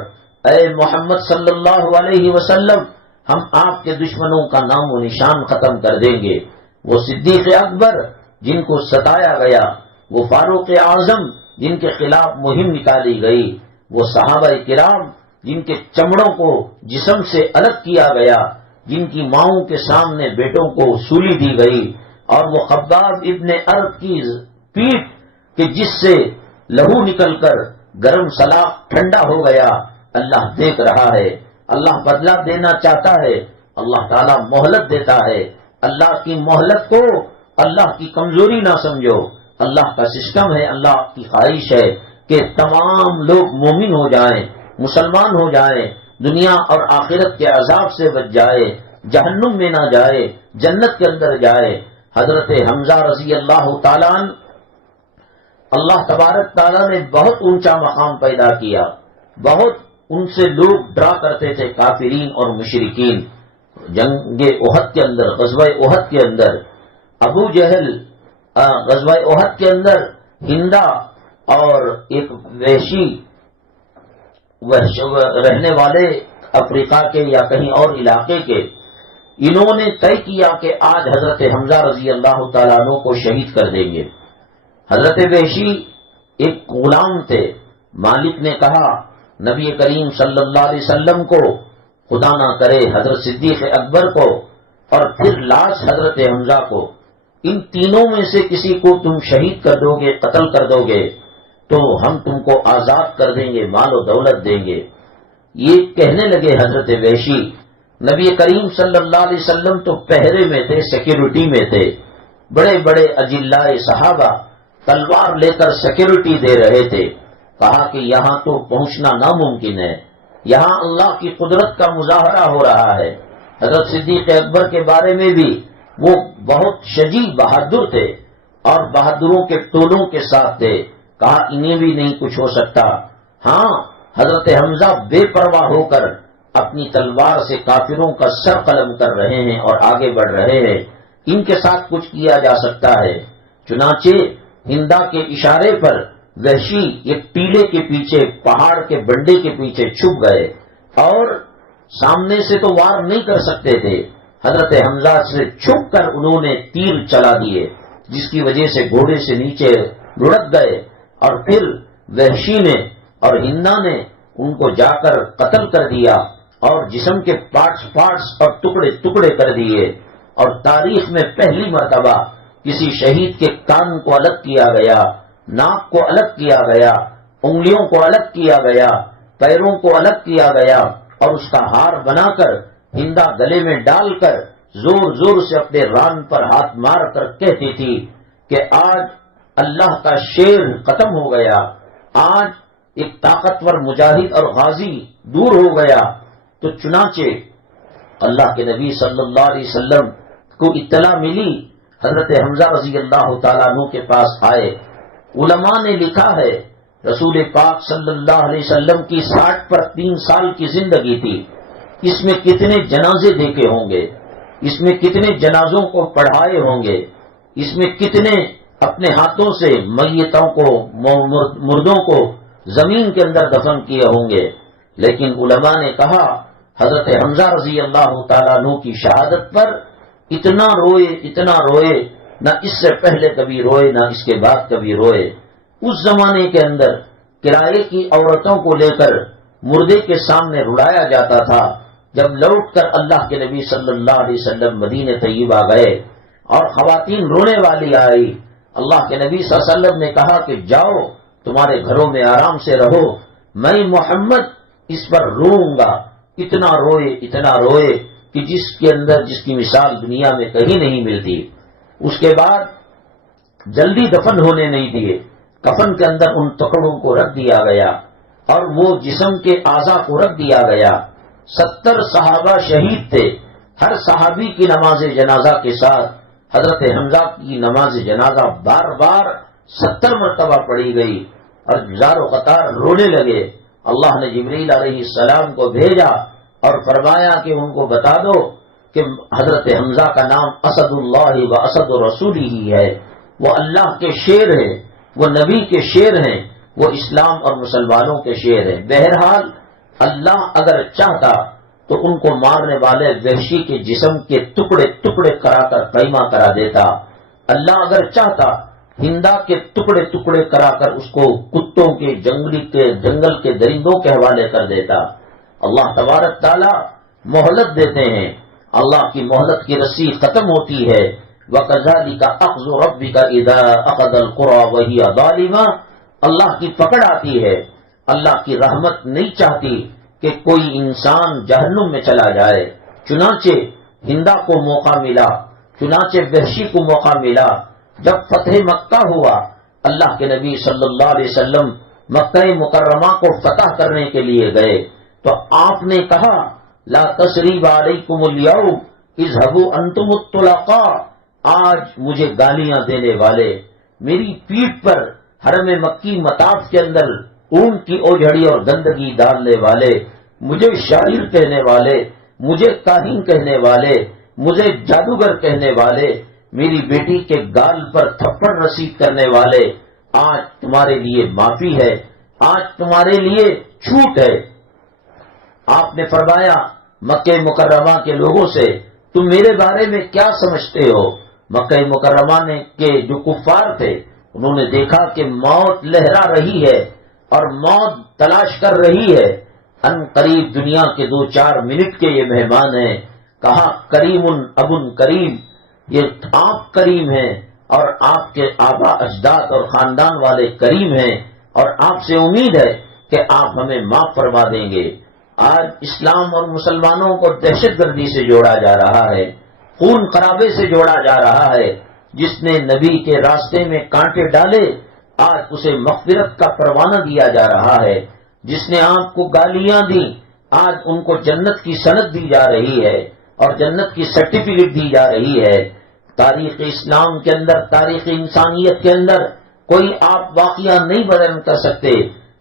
اے محمد صلی اللہ علیہ وسلم ہم آپ کے دشمنوں کا نام و نشان ختم کر دیں گے. وہ صدیق اکبر جن کو ستایا گیا، وہ فاروق اعظم جن کے خلاف مہم نکالی گئی، وہ صحابہ کرام جن کے چمڑوں کو جسم سے الگ کیا گیا، جن کی ماؤں کے سامنے بیٹوں کو سولی دی گئی، اور وہ خباب ابن ارد کی پیٹھ کہ جس سے لہو نکل کر گرم سلاخ ٹھنڈا ہو گیا. اللہ دیکھ رہا ہے. اللہ بدلہ دینا چاہتا ہے، اللہ تعالیٰ مہلت دیتا ہے. اللہ کی مہلت کو اللہ کی کمزوری نہ سمجھو. اللہ کا سسٹم ہے، اللہ کی خواہش ہے کہ تمام لوگ مومن ہو جائیں، مسلمان ہو جائیں، دنیا اور آخرت کے عذاب سے بچ جائے، جہنم میں نہ جائے، جنت کے اندر جائے۔ حضرت حمزہ رضی اللہ تعالیٰ عنہ، اللہ تبارک تعالیٰ نے بہت اونچا مقام پیدا کیا، بہت ان سے لوگ ڈرا کرتے تھے، کافرین اور مشرکین۔ جنگ احد کے اندر، غزوہ احد کے اندر ابو جہل، غزوہ احد کے اندر ہندا اور ایک وحشی رہنے والے افریقہ کے یا کہیں اور علاقے کے، انہوں نے طے کیا کہ آج حضرت حمزہ رضی اللہ تعالیٰ عنہ کو شہید کر دیں گے۔ حضرت وحشی ایک غلام تھے، مالک نے کہا نبی کریم صلی اللہ علیہ وسلم کو، خدا نہ کرے حضرت صدیق اکبر کو، اور پھر لاش حضرت حمزہ کو، ان تینوں میں سے کسی کو تم شہید کر دو گے، قتل کر دو گے تو ہم تم کو آزاد کر دیں گے، مال و دولت دیں گے۔ یہ کہنے لگے حضرت وحشی۔ نبی کریم صلی اللہ علیہ وسلم تو پہرے میں تھے، سیکیورٹی میں تھے، بڑے بڑے اجلائے صحابہ تلوار لے کر سیکیورٹی دے رہے تھے۔ کہا کہ یہاں تو پہنچنا ناممکن ہے، یہاں اللہ کی قدرت کا مظاہرہ ہو رہا ہے۔ حضرت صدیق اکبر کے بارے میں بھی وہ بہت شجاع بہادر تھے اور بہادروں کے ٹولوں کے ساتھ تھے۔ کہا انہیں بھی نہیں کچھ ہو سکتا۔ ہاں، حضرت حمزہ بے پرواہ ہو کر اپنی تلوار سے کافروں کا سر قلم کر رہے ہیں اور آگے بڑھ رہے ہیں، ان کے ساتھ کچھ کیا جا سکتا ہے۔ چنانچہ ہندا کے اشارے پر وحشی ایک ٹیلے کے پیچھے، پہاڑ کے بنڈے کے پیچھے چھپ گئے اور سامنے سے تو وار نہیں کر سکتے تھے، حضرت حمزہ سے چھپ کر انہوں نے تیر چلا دیے، جس کی وجہ سے گھوڑے سے نیچے لڑک گئے، اور پھر وحشی نے اور ہندا نے ان کو جا کر قتل کر دیا اور جسم کے پارٹس اور ٹکڑے ٹکڑے کر دیے۔ اور تاریخ میں پہلی مرتبہ کسی شہید کے کان کو الگ کیا گیا، ناک کو الگ کیا گیا، انگلیوں کو الگ کیا گیا، پیروں کو الگ کیا گیا، اور اس کا ہار بنا کر ہندا گلے میں ڈال کر زور زور سے اپنے ران پر ہاتھ مار کر کہتی تھی کہ آج اللہ کا شیر ختم ہو گیا، آج ایک طاقتور مجاہد اور غازی دور ہو گیا۔ تو چنانچہ اللہ کے نبی صلی اللہ علیہ وسلم کو اطلاع ملی، حضرت حمزہ رضی اللہ تعالیٰ عنہ کے پاس آئے۔ علماء نے لکھا ہے رسول پاک صلی اللہ علیہ وسلم کی 60 پر 3 سال کی زندگی تھی، اس میں کتنے جنازے دیکھے ہوں گے، اس میں کتنے جنازوں کو پڑھائے ہوں گے، اس میں کتنے اپنے ہاتھوں سے میتوں کو، مردوں کو زمین کے اندر دفن کیے ہوں گے۔ لیکن علماء نے کہا حضرت حمزہ رضی اللہ تعالیٰ عنہ کی شہادت پر اتنا روئے، نہ اس سے پہلے کبھی روئے، نہ اس کے بعد کبھی روئے۔ اس زمانے کے اندر کرائے کی عورتوں کو لے کر مردے کے سامنے رلایا جاتا تھا۔ جب لوٹ کر اللہ کے نبی صلی اللہ علیہ وسلم مدینہ طیبہ گئے اور خواتین رونے والی آئی، اللہ کے نبی صلی اللہ علیہ وسلم نے کہا کہ جاؤ تمہارے گھروں میں آرام سے رہو، میں محمد اس پر روؤں گا۔ اتنا روئے کہ جس کی مثال دنیا میں کہیں نہیں ملتی۔ اس کے بعد جلدی دفن ہونے نہیں دیے، کفن کے اندر ان ٹکڑوں کو رکھ دیا گیا اور وہ جسم کے اعضاء کو رکھ دیا گیا۔ 70 صحابہ شہید تھے، ہر صحابی کی نماز جنازہ کے ساتھ حضرت حمزہ کی نماز جنازہ بار بار 70 مرتبہ پڑھی گئی اور زار و قطار رونے لگے۔ اللہ نے جبریل علیہ السلام کو بھیجا اور فرمایا کہ ان کو بتا دو کہ حضرت حمزہ کا نام اسد اللہ و اسد رسول ہی ہے، وہ اللہ کے شیر ہیں، وہ نبی کے شیر ہیں، وہ اسلام اور مسلمانوں کے شیر ہیں۔ بہرحال اللہ اگر چاہتا تو ان کو مارنے والے وحشی کے جسم کے ٹکڑے ٹکڑے کرا کر قیمہ کرا دیتا۔ اللہ اگر چاہتا ہندا کے ٹکڑے ٹکڑے کرا کر اس کو کتوں کے، جنگل کے درندوں کے حوالے کر دیتا۔ اللہ تبارک تعالیٰ مہلت دیتے ہیں، اللہ کی مہلت کی رسی ختم ہوتی ہے۔ وَكَذَلِكَ أَخْذُ رَبِّكَ إِذَا أَخَذَ الْقُرَىٰ وَهِيَ ظَالِمَةٌ، اللہ کی پکڑ آتی ہے۔ اللہ کی رحمت نہیں چاہتی کہ کوئی انسان جہنم میں چلا جائے۔ چنانچہ ہندا کو موقع ملا، چنانچہ وحشی کو موقع ملا۔ جب فتح مکہ ہوا اللہ کے نبی صلی اللہ علیہ وسلم مکہ مکرمہ کو فتح کرنے کے لیے گئے تو آپ نے کہا لا تثریب علیکم الیوم اذهبوا انتم الطلقاء، آج مجھے گالیاں دینے والے، میری پیٹھ پر حرم مکی مطاف کے اندر اونٹ کی اوجھڑی اور گندگی ڈالنے والے، مجھے شاعر کہنے والے، مجھے کاہن کہنے والے، مجھے جادوگر کہنے والے، میری بیٹی کے گال پر تھپڑ رسید کرنے والے، آج تمہارے لیے معافی ہے، آج تمہارے لیے چھوٹ ہے۔ آپ نے فرمایا مکہ مکرمہ کے لوگوں سے تم میرے بارے میں کیا سمجھتے ہو؟ مکہ مکرمہ کے جو کفار تھے انہوں نے دیکھا کہ موت لہرا رہی ہے اور موت تلاش کر رہی ہے۔ ان قریب دنیا کے 2-4 منٹ کے یہ مہمان ہیں، کہا کریم ابن کریم، یہ آپ کریم ہیں اور آپ کے آبا اجداد اور خاندان والے کریم ہیں، اور آپ سے امید ہے کہ آپ ہمیں معاف فرما دیں گے۔ آج اسلام اور مسلمانوں کو دہشت گردی سے جوڑا جا رہا ہے، خون خرابے سے جوڑا جا رہا ہے۔ جس نے نبی کے راستے میں کانٹے ڈالے آج اسے مغفرت کا پروانہ دیا جا رہا ہے، جس نے آپ کو گالیاں دی آج ان کو جنت کی سند دی جا رہی ہے اور جنت کی سرٹیفکیٹ دی جا رہی ہے۔ تاریخ اسلام کے اندر، تاریخ انسانیت کے اندر کوئی آپ واقعہ نہیں بیان کر سکتے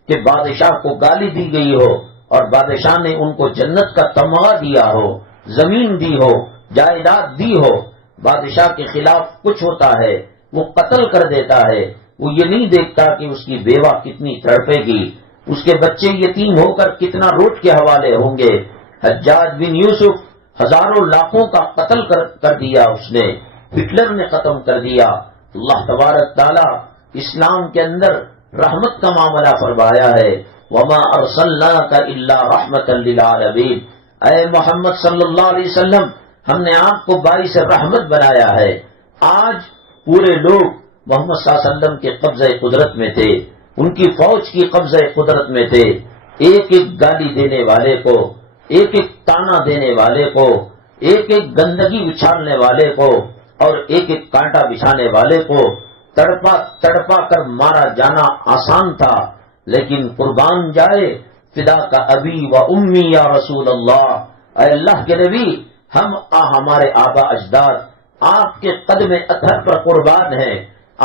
کہ بادشاہ کو گالی دی گئی ہو اور بادشاہ نے ان کو جنت کا تمغہ دیا ہو، زمین دی ہو، جائیداد دی ہو۔ بادشاہ کے خلاف کچھ ہوتا ہے وہ قتل کر دیتا ہے، وہ یہ نہیں دیکھتا کہ اس کی بیوہ کتنی تڑپے گی، اس کے بچے یتیم ہو کر کتنا روٹ کے حوالے ہوں گے۔ حجاج بن یوسف ہزاروں لاکھوں کا قتل کر دیا، اس نے ہٹلر نے ختم کر دیا۔ اللہ تبارک تعالی اسلام کے اندر رحمت کا معاملہ فرمایا ہے، وما ارسلناک الا رحمتا للعالمین، اے محمد صلی اللہ علیہ وسلم ہم نے آپ کو باعث رحمت بنایا ہے۔ آج پورے لوگ محمد صلی اللہ علیہ وسلم کے قبضہ قدرت میں تھے، ان کی فوج کی قبضہ قدرت میں تھے، ایک ایک گالی دینے والے کو، ایک ایک تانا دینے والے کو، ایک ایک گندگی اچھالنے والے کو اور ایک ایک کانٹا بچھانے والے کو تڑپا تڑپا کر مارا جانا آسان تھا، لیکن قربان جائے فدا کا ابی و امی یا رسول اللہ، اے اللہ کے نبی ہمارے آبا اجداد آپ کے قدم اطہر پر قربان ہیں،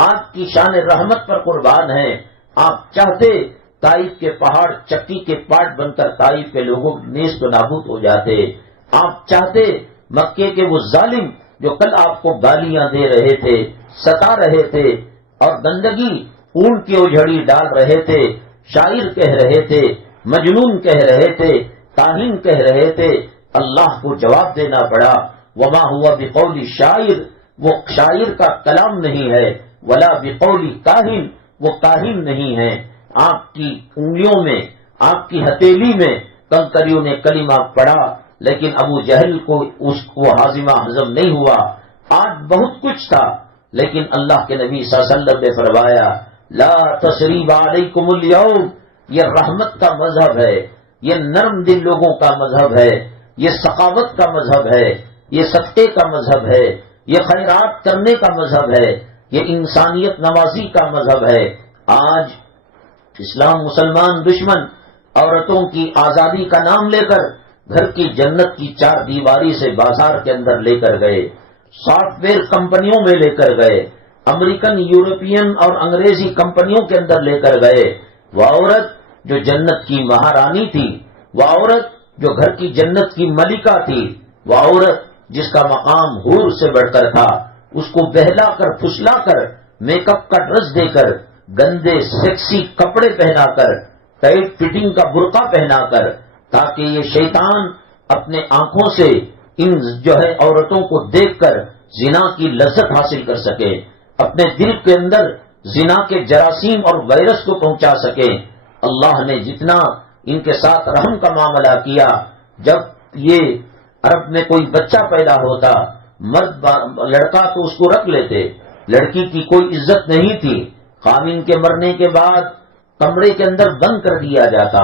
آپ کی شان رحمت پر قربان ہیں۔ آپ چاہتے طائف کے پہاڑ چکی کے پاٹ بن کر طائف کے لوگوں نیست و نابود ہو جاتے، آپ چاہتے مکے کے وہ ظالم جو کل آپ کو گالیاں دے رہے تھے، ستا رہے تھے اور گندگی اونٹ کی اوجھڑی ڈال رہے تھے، شاعر کہہ رہے تھے، مجنون کہہ رہے تھے، کاہن کہہ رہے تھے، اللہ کو جواب دینا پڑا وما ہوا بقول شاعر، وہ شاعر کا کلام نہیں ہے، ولا بقول کاہن، وہ کاہن نہیں ہے۔ آپ کی انگلیوں میں، آپ کی ہتھیلی میں کنکریوں نے کلمہ پڑھا لیکن ابو جہل کو اس کو ہاضمہ ہضم نہیں ہوا۔ آج بہت کچھ تھا لیکن اللہ کے نبی صلی اللہ علیہ وسلم نے فرمایا لا تثریب علیکم الیوم، یہ رحمت کا مذہب ہے، یہ نرم دل لوگوں کا مذہب ہے، یہ سخاوت کا مذہب ہے، یہ صدقے کا مذہب ہے، یہ خیرات کرنے کا مذہب ہے، یہ انسانیت نوازی کا مذہب ہے۔ آج اسلام مسلمان دشمن عورتوں کی آزادی کا نام لے کر گھر کی جنت کی 4 دیواری سے بازار کے اندر لے کر گئے، سافٹ ویئر کمپنیوں میں لے کر گئے، امریکن، یورپین اور انگریزی کمپنیوں کے اندر لے کر گئے۔ وہ عورت جو جنت کی مہارانی تھی، وہ عورت جو گھر کی جنت کی ملکہ تھی، وہ عورت جس کا مقام حور سے بڑھ کر تھا، اس کو بہلا کر پھسلا کر میک اپ کا ڈریس دے کر، گندے سیکسی کپڑے پہنا کر، ٹائٹ فٹنگ کا برقع پہنا کر، تاکہ یہ شیطان اپنے آنکھوں سے ان جو ہے عورتوں کو دیکھ کر زنا کی لذت حاصل کر سکے، اپنے دل کے اندر زنا کے جراثیم اور وائرس کو پہنچا سکے۔ اللہ نے جتنا ان کے ساتھ رحم کا معاملہ کیا، جب یہ عرب میں کوئی بچہ پیدا ہوتا، مرد لڑکا تو اس کو رکھ لیتے، لڑکی کی کوئی عزت نہیں تھی، خامین کے مرنے کے بعد کمرے کے اندر بند کر دیا جاتا،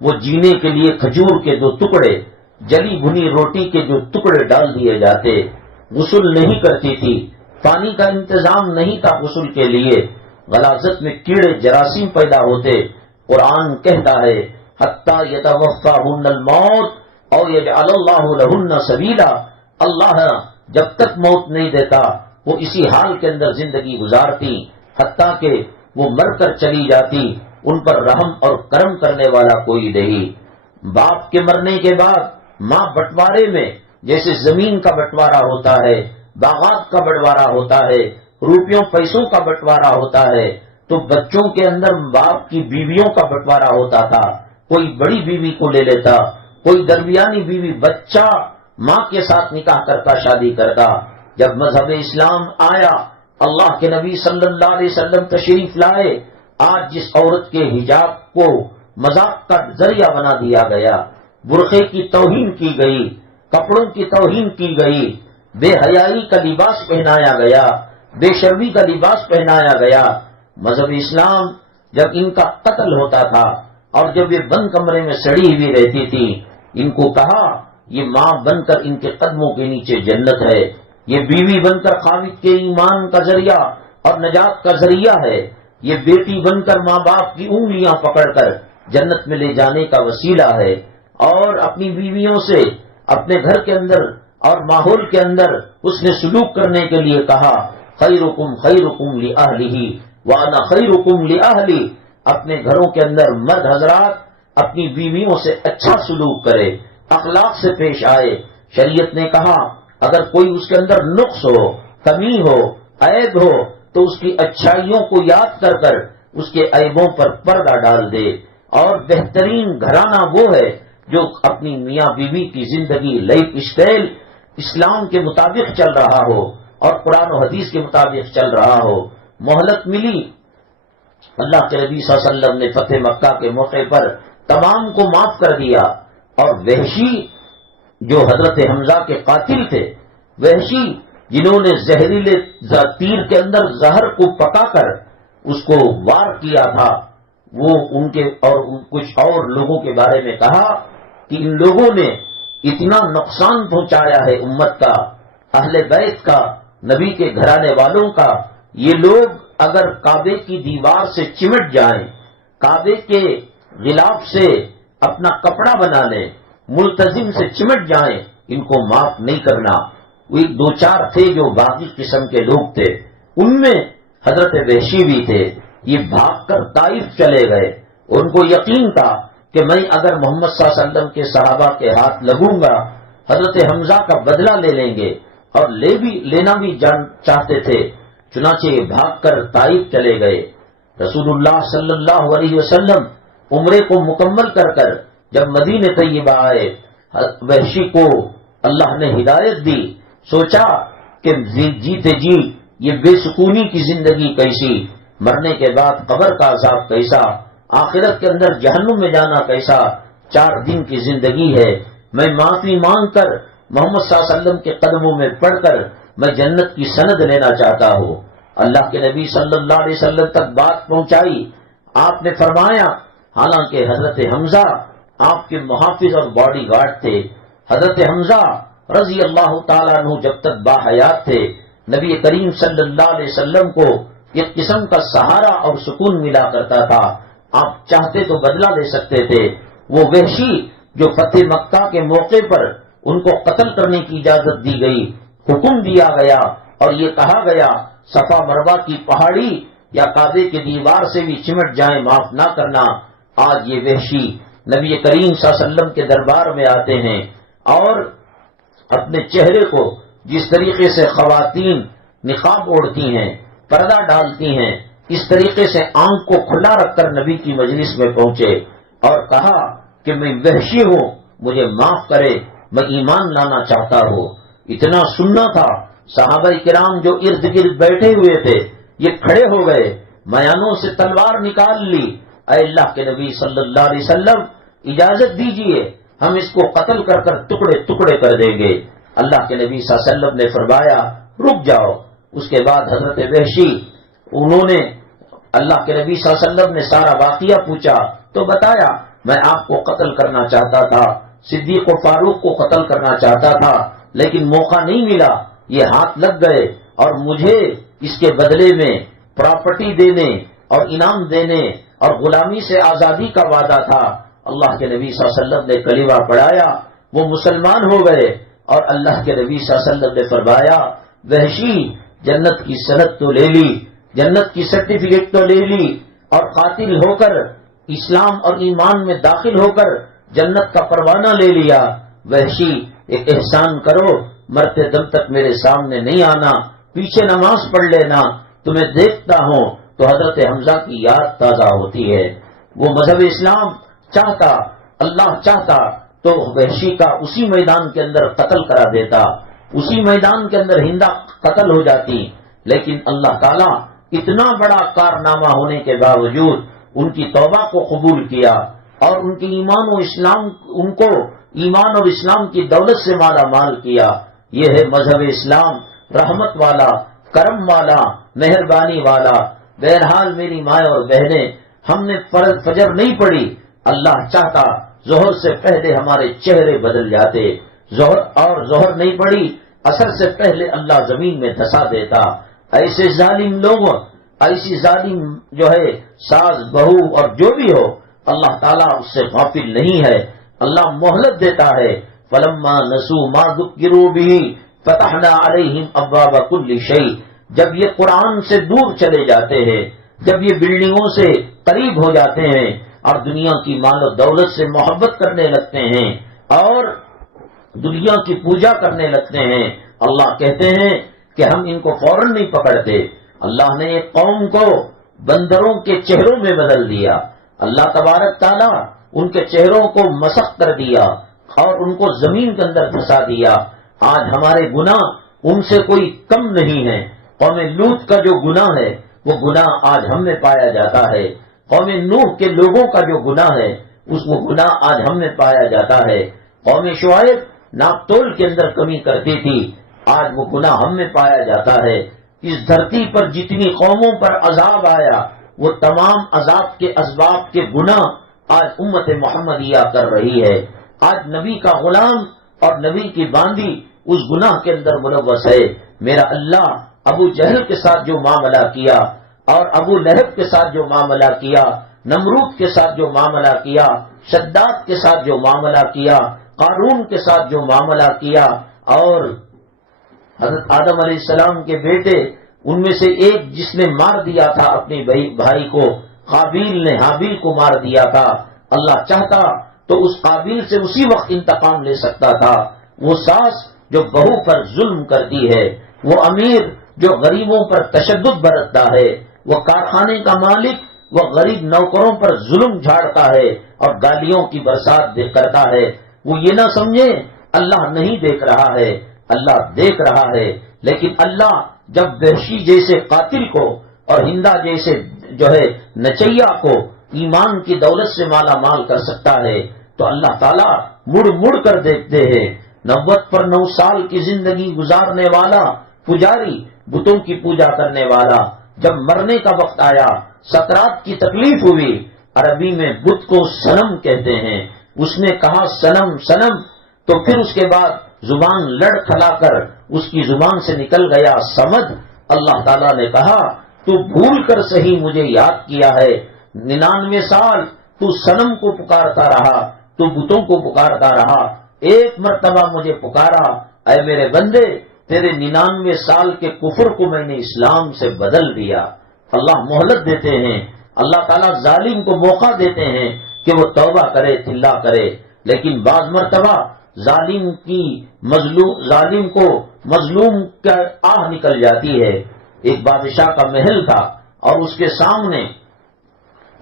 وہ جینے کے لیے کھجور کے 2 ٹکڑے، جلی بھنی روٹی کے جو ٹکڑے ڈال دیے جاتے، غسل نہیں کرتی تھی، پانی کا انتظام نہیں تھا غسل کے لیے، غلاظت میں کیڑے جراثیم پیدا ہوتے. قرآن کہتا ہے حتی یتوفاہن الموت او یجعل اللہ لہن سبیلا. اللہ جب تک موت نہیں دیتا وہ اسی حال کے اندر زندگی گزارتی حتیٰ کہ وہ مر کر چلی جاتی. ان پر رحم اور کرم کرنے والا کوئی نہیں. باپ کے مرنے کے بعد ماں بٹوارے میں جیسے زمین کا بٹوارا ہوتا ہے, باغات کا بٹوارا ہوتا ہے, روپیوں پیسوں کا بٹوارا ہوتا ہے, تو بچوں کے اندر باپ کی بیویوں کا بٹوارا ہوتا تھا. کوئی بڑی بیوی کو لے لیتا, کوئی درمیانی بیوی, بچہ ماں کے ساتھ نکاح کرتا, شادی کرتا. جب مذہب اسلام آیا, اللہ کے نبی صلی اللہ علیہ وسلم تشریف لائے, آج جس عورت کے حجاب کو مذاق کا ذریعہ بنا دیا گیا, برقعے کی توہین کی گئی, کپڑوں کی توہین کی گئی, بے حیائی کا لباس پہنایا گیا, بے شرمی کا لباس پہنایا گیا. مذہب اسلام جب ان کا قتل ہوتا تھا اور جب یہ بند کمرے میں سڑی ہوئی رہتی تھی, ان کو کہا یہ ماں بن کر ان کے قدموں کے نیچے جنت ہے, یہ بیوی بن کر خاوند کے ایمان کا ذریعہ اور نجات کا ذریعہ ہے, یہ بیٹی بن کر ماں باپ کی انگلیاں پکڑ کر جنت میں لے جانے کا وسیلہ ہے. اور اپنی بیویوں سے اپنے گھر کے اندر اور ماحول کے اندر اس نے سلوک کرنے کے لیے کہا خیرکم خیرکم لأہلہ وانا خیرکم لأہلی. اپنے گھروں کے اندر مرد حضرات اپنی بیویوں سے اچھا سلوک کرے, اخلاق سے پیش آئے. شریعت نے کہا اگر کوئی اس کے اندر نقص ہو, کمی ہو, عیب ہو تو اس کی اچھائیوں کو یاد کر کر اس کے عیبوں پر پردہ ڈال دے. اور بہترین گھرانہ وہ ہے جو اپنی میاں بیوی کی زندگی لائف اسٹائل اسلام کے مطابق چل رہا ہو اور قرآن و حدیث کے مطابق چل رہا ہو. مہلت ملی, اللہ کے نبی صلی اللہ علیہ وسلم نے فتح مکہ کے موقع پر تمام کو معاف کر دیا. اور وحشی جو حضرت حمزہ کے قاتل تھے, وحشی جنہوں نے زہریلے تیر کے اندر زہر کو پکا کر اس کو وار کیا تھا, وہ ان کے اور کچھ اور لوگوں کے بارے میں کہا کہ ان لوگوں نے اتنا نقصان پہنچایا ہے امت کا, اہل بیت کا, نبی کے گھرانے والوں کا. یہ لوگ اگر کعبے کی دیوار سے چمٹ جائیں, کعبے کے غلاف سے اپنا کپڑا بنا لیں, ملتزم سے چمٹ جائیں, ان کو معاف نہیں کرنا. وہ دو چار تھے جو باقی قسم کے لوگ تھے, ان میں حضرت وحشی بھی تھے. یہ بھاگ کر طائف چلے گئے. ان کو یقین تھا کہ میں اگر محمد صلی اللہ علیہ وسلم کے صحابہ کے ہاتھ لگوں گا حضرت حمزہ کا بدلہ لے لیں گے, اور لینا بھی چاہتے تھے. چنانچہ یہ بھاگ کر طائف چلے گئے. رسول اللہ صلی اللہ علیہ وسلم عمرے کو مکمل کر کر جب مدینہ طیبہ آئے, وحشی کو اللہ نے ہدایت دی. سوچا کہ جیتے جی یہ بے سکونی کی زندگی کیسی, مرنے کے بعد قبر کا عذاب کیسا, آخرت کے اندر جہنم میں جانا کیسا. 4 دن کی زندگی ہے, میں معافی مانگ کر محمد صلی اللہ علیہ وسلم کے قدموں میں پڑھ کر میں جنت کی سند لینا چاہتا ہوں. اللہ کے نبی صلی اللہ علیہ وسلم تک بات پہنچائی. آپ نے فرمایا, حالانکہ حضرت حمزہ آپ کے محافظ اور باڈی گارڈ تھے. حضرت حمزہ رضی اللہ تعالیٰ عنہ جب تک باحیات تھے نبی کریم صلی اللہ علیہ وسلم کو ایک قسم کا سہارا اور سکون ملا کرتا تھا. آپ چاہتے تو بدلہ لے سکتے تھے. وہ وحشی جو فتح مکہ کے موقع پر ان کو قتل کرنے کی اجازت دی گئی, حکم دیا گیا اور یہ کہا گیا صفا مروہ کی پہاڑی یا کعبے کی دیوار سے بھی چمٹ جائیں, معاف نہ کرنا. آج یہ وحشی نبی کریم صلی اللہ علیہ وسلم کے دربار میں آتے ہیں اور اپنے چہرے کو جس طریقے سے خواتین نقاب اوڑھتی ہیں, پردہ ڈالتی ہیں, اس طریقے سے آنکھ کو کھلا رکھ کر نبی کی مجلس میں پہنچے اور کہا کہ میں وحشی ہوں, مجھے معاف کرے, میں ایمان لانا چاہتا ہوں. اتنا سننا تھا. صحابہ کرام جو ارد گرد بیٹھے ہوئے تھے یہ کھڑے ہو گئے, میانوں سے تلوار نکال لی. اے اللہ کے نبی صلی اللہ علیہ وسلم اجازت دیجئے, ہم اس کو قتل کر کر ٹکڑے ٹکڑے کر دیں گے. اللہ کے نبی صلی اللہ علیہ وسلم نے فرمایا رک جاؤ. اس کے بعد حضرت وحشی انہوں نے اللہ کے نبی صلی اللہ علیہ وسلم نے سارا واقعہ پوچھا تو بتایا میں آپ کو قتل کرنا چاہتا تھا, صدیق و فاروق کو قتل کرنا چاہتا تھا, لیکن موقع نہیں ملا, یہ ہاتھ لگ گئے اور مجھے اس کے بدلے میں پراپرٹی دینے اور انعام دینے اور غلامی سے آزادی کا وعدہ تھا، اللہ کے نبی صلی اللہ علیہ وسلم نے کلمہ پڑھایا، وہ مسلمان ہو گئے، اور اللہ کے نبی صلی اللہ علیہ وسلم نے فرمایا وحشی جنت کی سند تو لے لی، جنت کی سرٹیفکیٹ تو لے لی، اور قاتل ہو کر اسلام اور ایمان میں داخل ہو کر جنت کا پروانہ لے لیا، وحشی ایک احسان کرو، مرتے دم تک میرے سامنے نہیں آنا، پیچھے نماز پڑھ لینا، تمہیں دیکھتا ہوں تو حضرت حمزہ کی یاد تازہ ہوتی ہے۔ وہ مذہب اسلام چاہتا، اللہ چاہتا تو وحشی کا اسی میدان کے اندر قتل کرا دیتا، اسی میدان کے اندر ہندا قتل ہو جاتی، لیکن اللہ تعالیٰ اتنا بڑا کارنامہ ہونے کے باوجود ان کی توبہ کو قبول کیا اور ان کی ایمان و اسلام، ان کو ایمان اور اسلام کی دولت سے مالا مال کیا۔ یہ ہے مذہب اسلام، رحمت والا، کرم والا، مہربانی والا۔ بہرحال میری مائیں اور بہنیں، ہم نے فجر نہیں پڑھی، اللہ چاہتا ظہر سے پہلے ہمارے چہرے بدل جاتے، ظہر نہیں پڑھی، عصر سے پہلے اللہ زمین میں دھسا دیتا۔ ایسے ظالم لوگ، ایسی ظالم جو ہے ساز بہو اور جو بھی ہو، اللہ تعالیٰ اس سے غافل نہیں ہے، اللہ مہلت دیتا ہے۔ فلما نسوا ما ذکروا به فتحنا علیہم ابواب کل شیء، جب یہ قرآن سے دور چلے جاتے ہیں، جب یہ بلڈنگوں سے قریب ہو جاتے ہیں اور دنیا کی مال و دولت سے محبت کرنے لگتے ہیں اور دنیا کی پوجا کرنے لگتے ہیں، اللہ کہتے ہیں کہ ہم ان کو فوراً نہیں پکڑتے۔ اللہ نے ایک قوم کو بندروں کے چہروں میں بدل دیا، اللہ تبارک تعالیٰ ان کے چہروں کو مسخ کر دیا اور ان کو زمین کے اندر دھسا دیا۔ آج ہمارے گناہ ان سے کوئی کم نہیں ہے۔ قوم لوط کا جو گناہ ہے وہ گناہ آج ہم میں پایا جاتا ہے، قوم نوح کے لوگوں کا جو گناہ ہے وہ گناہ آج ہم میں پایا جاتا ہے۔ قوم شعیب ناپ تول کے اندر کمی کرتی تھی، آج وہ گناہ ہم میں پایا جاتا ہے۔ اس دھرتی پر جتنی قوموں پر عذاب آیا وہ تمام عذاب کے اسباب کے گناہ آج امت محمدیہ کر رہی ہے۔ آج نبی کا غلام اور نبی کی باندی اس گناہ کے اندر ملوث ہے۔ میرا اللہ ابو جہل کے ساتھ جو معاملہ کیا اور ابو لہب کے ساتھ جو معاملہ کیا، نمرود کے ساتھ جو معاملہ کیا، شداد کے ساتھ جو معاملہ کیا، قارون کے ساتھ جو معاملہ کیا، اور حضرت آدم علیہ السلام کے بیٹے ان میں سے ایک جس نے مار دیا تھا اپنے بھائی کو، قابیل نے حابیل کو مار دیا تھا، اللہ چاہتا تو اس قابیل سے اسی وقت انتقام لے سکتا تھا۔ وہ ساس جو بہو پر ظلم کرتی ہے، وہ امیر جو غریبوں پر تشدد برتتا ہے، وہ کارخانے کا مالک وہ غریب نوکروں پر ظلم جھاڑتا ہے اور گالیوں کی برسات کرتا ہے، وہ یہ نہ سمجھے اللہ نہیں دیکھ رہا ہے، اللہ دیکھ رہا ہے۔ لیکن اللہ جب وحشی جیسے قاتل کو اور ہندا جیسے جو ہے نچیا کو ایمان کی دولت سے مالا مال کر سکتا ہے تو اللہ تعالیٰ مڑ مڑ کر دیکھتے ہیں۔ 90 سال کی زندگی گزارنے والا پجاری، بتوں کی پوجا کرنے والا، جب مرنے کا وقت آیا، سکرات کی تکلیف ہوئی، عربی میں بت کو صنم کہتے ہیں، اس نے کہا صنم صنم، تو پھر اس کے بعد زبان لڑ کھلا کر اس کی زبان سے نکل گیا سمد۔ اللہ تعالیٰ نے کہا تو بھول کر صحیح مجھے یاد کیا ہے، 99 سال تو صنم کو پکارتا رہا، تو بتوں کو پکارتا رہا، ایک مرتبہ مجھے پکارا، اے میرے بندے تیرے 99 سال کے کفر کو میں نے اسلام سے بدل دیا۔ اللہ مہلت دیتے ہیں، اللہ تعالیٰ ظالم کو موقع دیتے ہیں کہ وہ توبہ کرے، تلا کرے، لیکن بعض مرتبہ ظالم کو مظلوم کا آہ نکل جاتی ہے۔ ایک بادشاہ کا محل تھا اور اس کے سامنے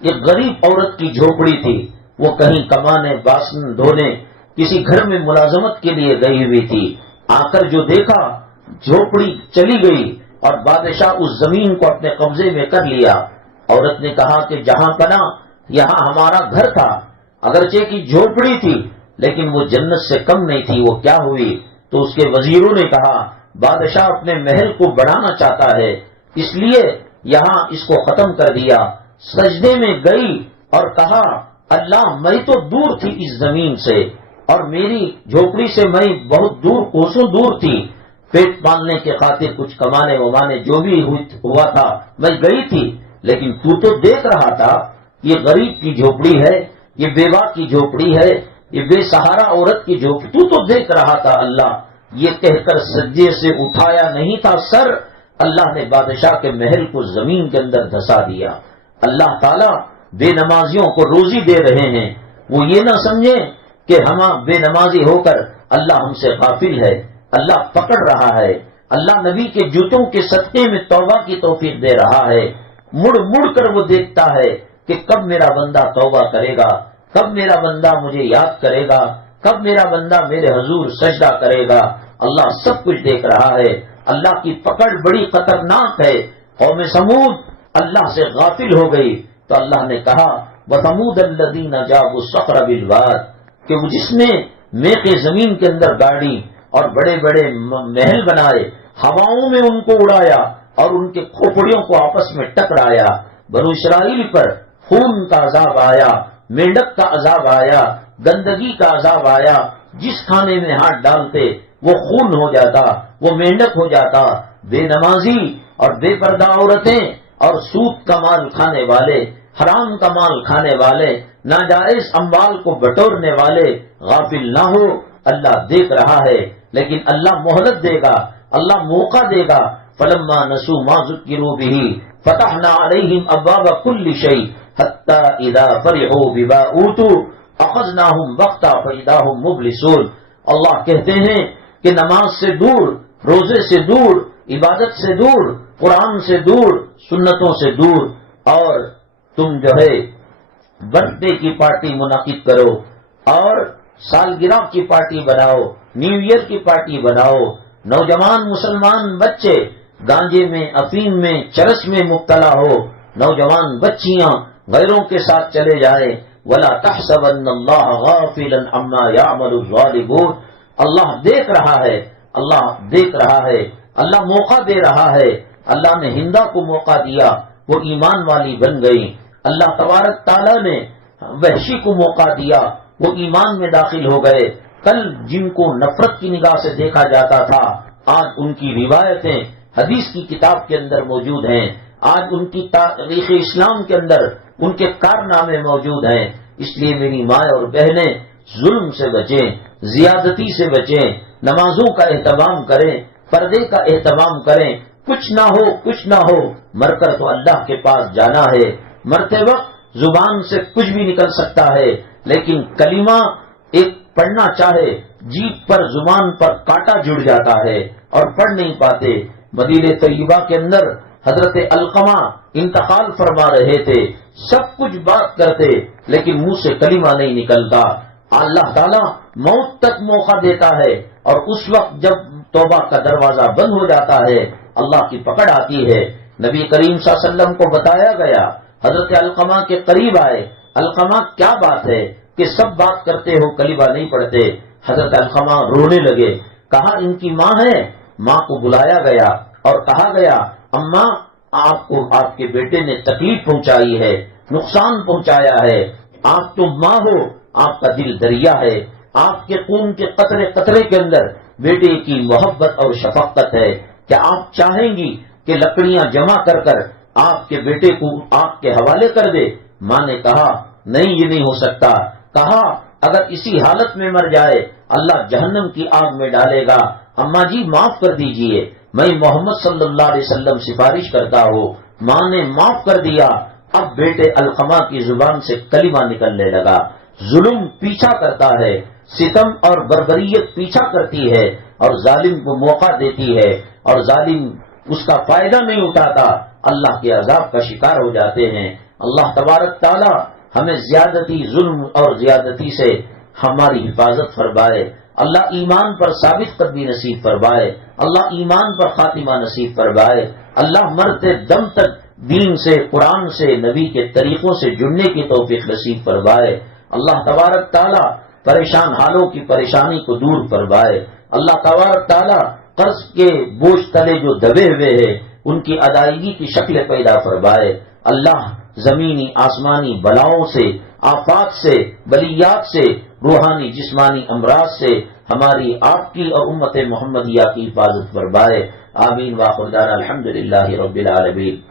ایک غریب عورت کی جھوپڑی تھی، وہ کہیں کمانے، باسن دھونے، کسی گھر میں ملازمت کے لیے گئی ہوئی تھی۔ آ کر جو دیکھا جھوپڑی چلی گئی اور بادشاہ اس زمین کو اپنے قبضے میں کر لیا۔ عورت نے کہا کہ جہاں پناہ یہاں ہمارا گھر تھا، اگرچہ کی جھوپڑی تھی لیکن وہ جنت سے کم نہیں تھی، وہ کیا ہوئی؟ تو اس کے وزیروں نے کہا بادشاہ اپنے محل کو بڑھانا چاہتا ہے، اس لیے یہاں اس کو ختم کر دیا۔ سجدے میں گئی اور کہا اللہ میں تو دور تھی اس زمین سے اور میری جھوپڑی سے میں بہت دور، کوسوں دور تھی، پیٹ پالنے کے خاطر کچھ کمانے ومانے جو بھی ہوا تھا میں گئی تھی، لیکن تو دیکھ رہا تھا یہ غریب کی جھوپڑی ہے، یہ بیوہ کی جھوپڑی ہے، یہ بے سہارا عورت کی جھوپڑی، تو دیکھ رہا تھا اللہ۔ یہ کہہ کر سجدے سے اٹھایا نہیں تھا سر، اللہ نے بادشاہ کے محل کو زمین کے اندر دھسا دیا۔ اللہ تعالیٰ بے نمازیوں کو روزی دے رہے ہیں، وہ یہ نہ سمجھیں کہ ہم بے نمازی ہو کر اللہ ہم سے غافل ہے، اللہ پکڑ رہا ہے۔ اللہ نبی کے جوتوں کے صدقے میں توبہ کی توفیق دے رہا ہے۔ مڑ مڑ کر وہ دیکھتا ہے کہ کب میرا بندہ توبہ کرے گا، کب میرا بندہ مجھے یاد کرے گا، کب میرا بندہ میرے حضور سجدہ کرے گا۔ اللہ سب کچھ دیکھ رہا ہے۔ اللہ کی پکڑ بڑی خطرناک ہے۔ قوم سمود اللہ سے غافل ہو گئی تو اللہ نے کہا وَثَمُودَ الَّذِينَ جَابُوا الصَّخْرَ بِالْوَادِ، کہ وہ جس نے میخ زمین کے اندر گاڑی اور بڑے بڑے محل بنائے، ہواؤں میں ان کو اڑایا اور ان کے کھوپڑیوں کو آپس میں ٹکرایا۔ بنو اسرائیل پر خون کا عذاب آیا، مینڈک کا عذاب آیا، گندگی کا عذاب آیا۔ جس کھانے میں ہاتھ ڈالتے وہ خون ہو جاتا، وہ مینڈک ہو جاتا۔ بے نمازی اور بے پردہ عورتیں اور سود کا مال کھانے والے، حرام کا مال کھانے والے، ناجائز اموال کو بٹورنے والے غافل نہ ہو۔ اللہ دیکھ رہا ہے، لیکن اللہ مہلت دے گا، اللہ موقع دے گا۔ فلما نسوا ما ذکروا به فتحنا علیہم ابواب کل شیء حتی اذا فرحوا بما اوتوا اخذناهم بغتة فاذا هم مبلسون۔ اللہ کہتے ہیں کہ نماز سے دور، روزے سے دور، عبادت سے دور، قرآن سے دور، سنتوں سے دور، اور تم جو ہے برتھ ڈے کی پارٹی منعقد کرو اور سالگرہ کی پارٹی بناؤ، نیو ایئر کی پارٹی بناؤ۔ نوجوان مسلمان بچے گانجے میں، افیم میں، چرس میں مبتلا ہو، نوجوان بچیاں غیروں کے ساتھ چلے جائیں۔ وَلَا تَحْسَبَنَّ اللَّهَ غَافِلًا عَمَّا يَعْمَلُ الظَّالِمُونَ۔ اللہ دیکھ رہا ہے، اللہ دیکھ رہا ہے، اللہ موقع دے رہا ہے۔ اللہ نے ہندا کو موقع دیا، وہ ایمان والی بن گئی۔ اللہ تبارک تعالیٰ نے وحشی کو موقع دیا، وہ ایمان میں داخل ہو گئے۔ کل جن کو نفرت کی نگاہ سے دیکھا جاتا تھا، آج ان کی روایتیں حدیث کی کتاب کے اندر موجود ہیں، آج ان کی تاریخ اسلام کے اندر ان کے کارنامے موجود ہیں۔ اس لیے میری ماں اور بہنیں ظلم سے بچیں، زیادتی سے بچیں، نمازوں کا اہتمام کریں، پردے کا اہتمام کریں۔ کچھ نہ ہو، کچھ نہ ہو، مر کر تو اللہ کے پاس جانا ہے۔ مرتے وقت زبان سے کچھ بھی نکل سکتا ہے، لیکن کلمہ ایک پڑھنا چاہے، جیب پر زبان پر کانٹا جڑ جاتا ہے اور پڑھ نہیں پاتے۔ مدینہ طیبہ کے اندر حضرت علقمہ انتقال فرما رہے تھے، سب کچھ بات کرتے لیکن منہ سے کلمہ نہیں نکلتا۔ اللہ تعالیٰ موت تک موقع دیتا ہے، اور اس وقت جب توبہ کا دروازہ بند ہو جاتا ہے اللہ کی پکڑ آتی ہے۔ نبی کریم صلی اللہ علیہ وسلم کو بتایا گیا، حضرت علقمہ کے قریب آئے، علقمہ کیا بات ہے کہ سب بات کرتے ہو کلمہ نہیں پڑھتے؟ حضرت علقمہ رونے لگے، کہا ان کی ماں ہے۔ ماں کو بلایا گیا اور کہا گیا اماں آپ کو آپ کے بیٹے نے تکلیف پہنچائی ہے، نقصان پہنچایا ہے، آپ تو ماں ہو، آپ کا دل دریا ہے، آپ کے خون کے قطرے قطرے کے اندر بیٹے کی محبت اور شفقت ہے، کیا آپ چاہیں گی کہ لکڑیاں جمع کر کر آپ کے بیٹے کو آپ کے حوالے کر دے؟ ماں نے کہا نہیں، یہ نہیں ہو سکتا۔ کہا اگر اسی حالت میں مر جائے اللہ جہنم کی آگ میں ڈالے گا۔ اماں جی معاف کر دیجئے، میں محمد صلی اللہ علیہ وسلم سفارش کرتا ہوں۔ ماں نے معاف کر دیا۔ اب بیٹے علقمہ کی زبان سے کلمہ نکلنے لگا۔ ظلم پیچھا کرتا ہے، ستم اور بربریت پیچھا کرتی ہے اور ظالم کو موقع دیتی ہے، اور ظالم اس کا فائدہ نہیں اٹھاتا، اللہ کے عذاب کا شکار ہو جاتے ہیں۔ اللہ تبارک تعالی ہمیں زیادتی، ظلم اور زیادتی سے ہماری حفاظت فرمائے۔ اللہ ایمان پر ثابت قدمی نصیب فرمائے، اللہ ایمان پر خاتمہ نصیب فرمائے، اللہ مرتے دم تک دین سے، قرآن سے، نبی کے طریقوں سے جڑنے کی توفیق نصیب فرمائے۔ اللہ تبارک تعالی پریشان حالوں کی پریشانی کو دور فرمائے۔ اللہ تبارک تعالی قرض کے بوجھ تلے جو دبے ہوئے ہیں ان کی ادائیگی کی شکل پیدا فرمائے۔ اللہ زمینی آسمانی بلاؤں سے، آفات سے، بلیات سے، روحانی جسمانی امراض سے ہماری آپ کی اور امت محمدیہ کی حفاظت فرمائے. آمین. واخر دعوانا الحمدللہ رب العالمین.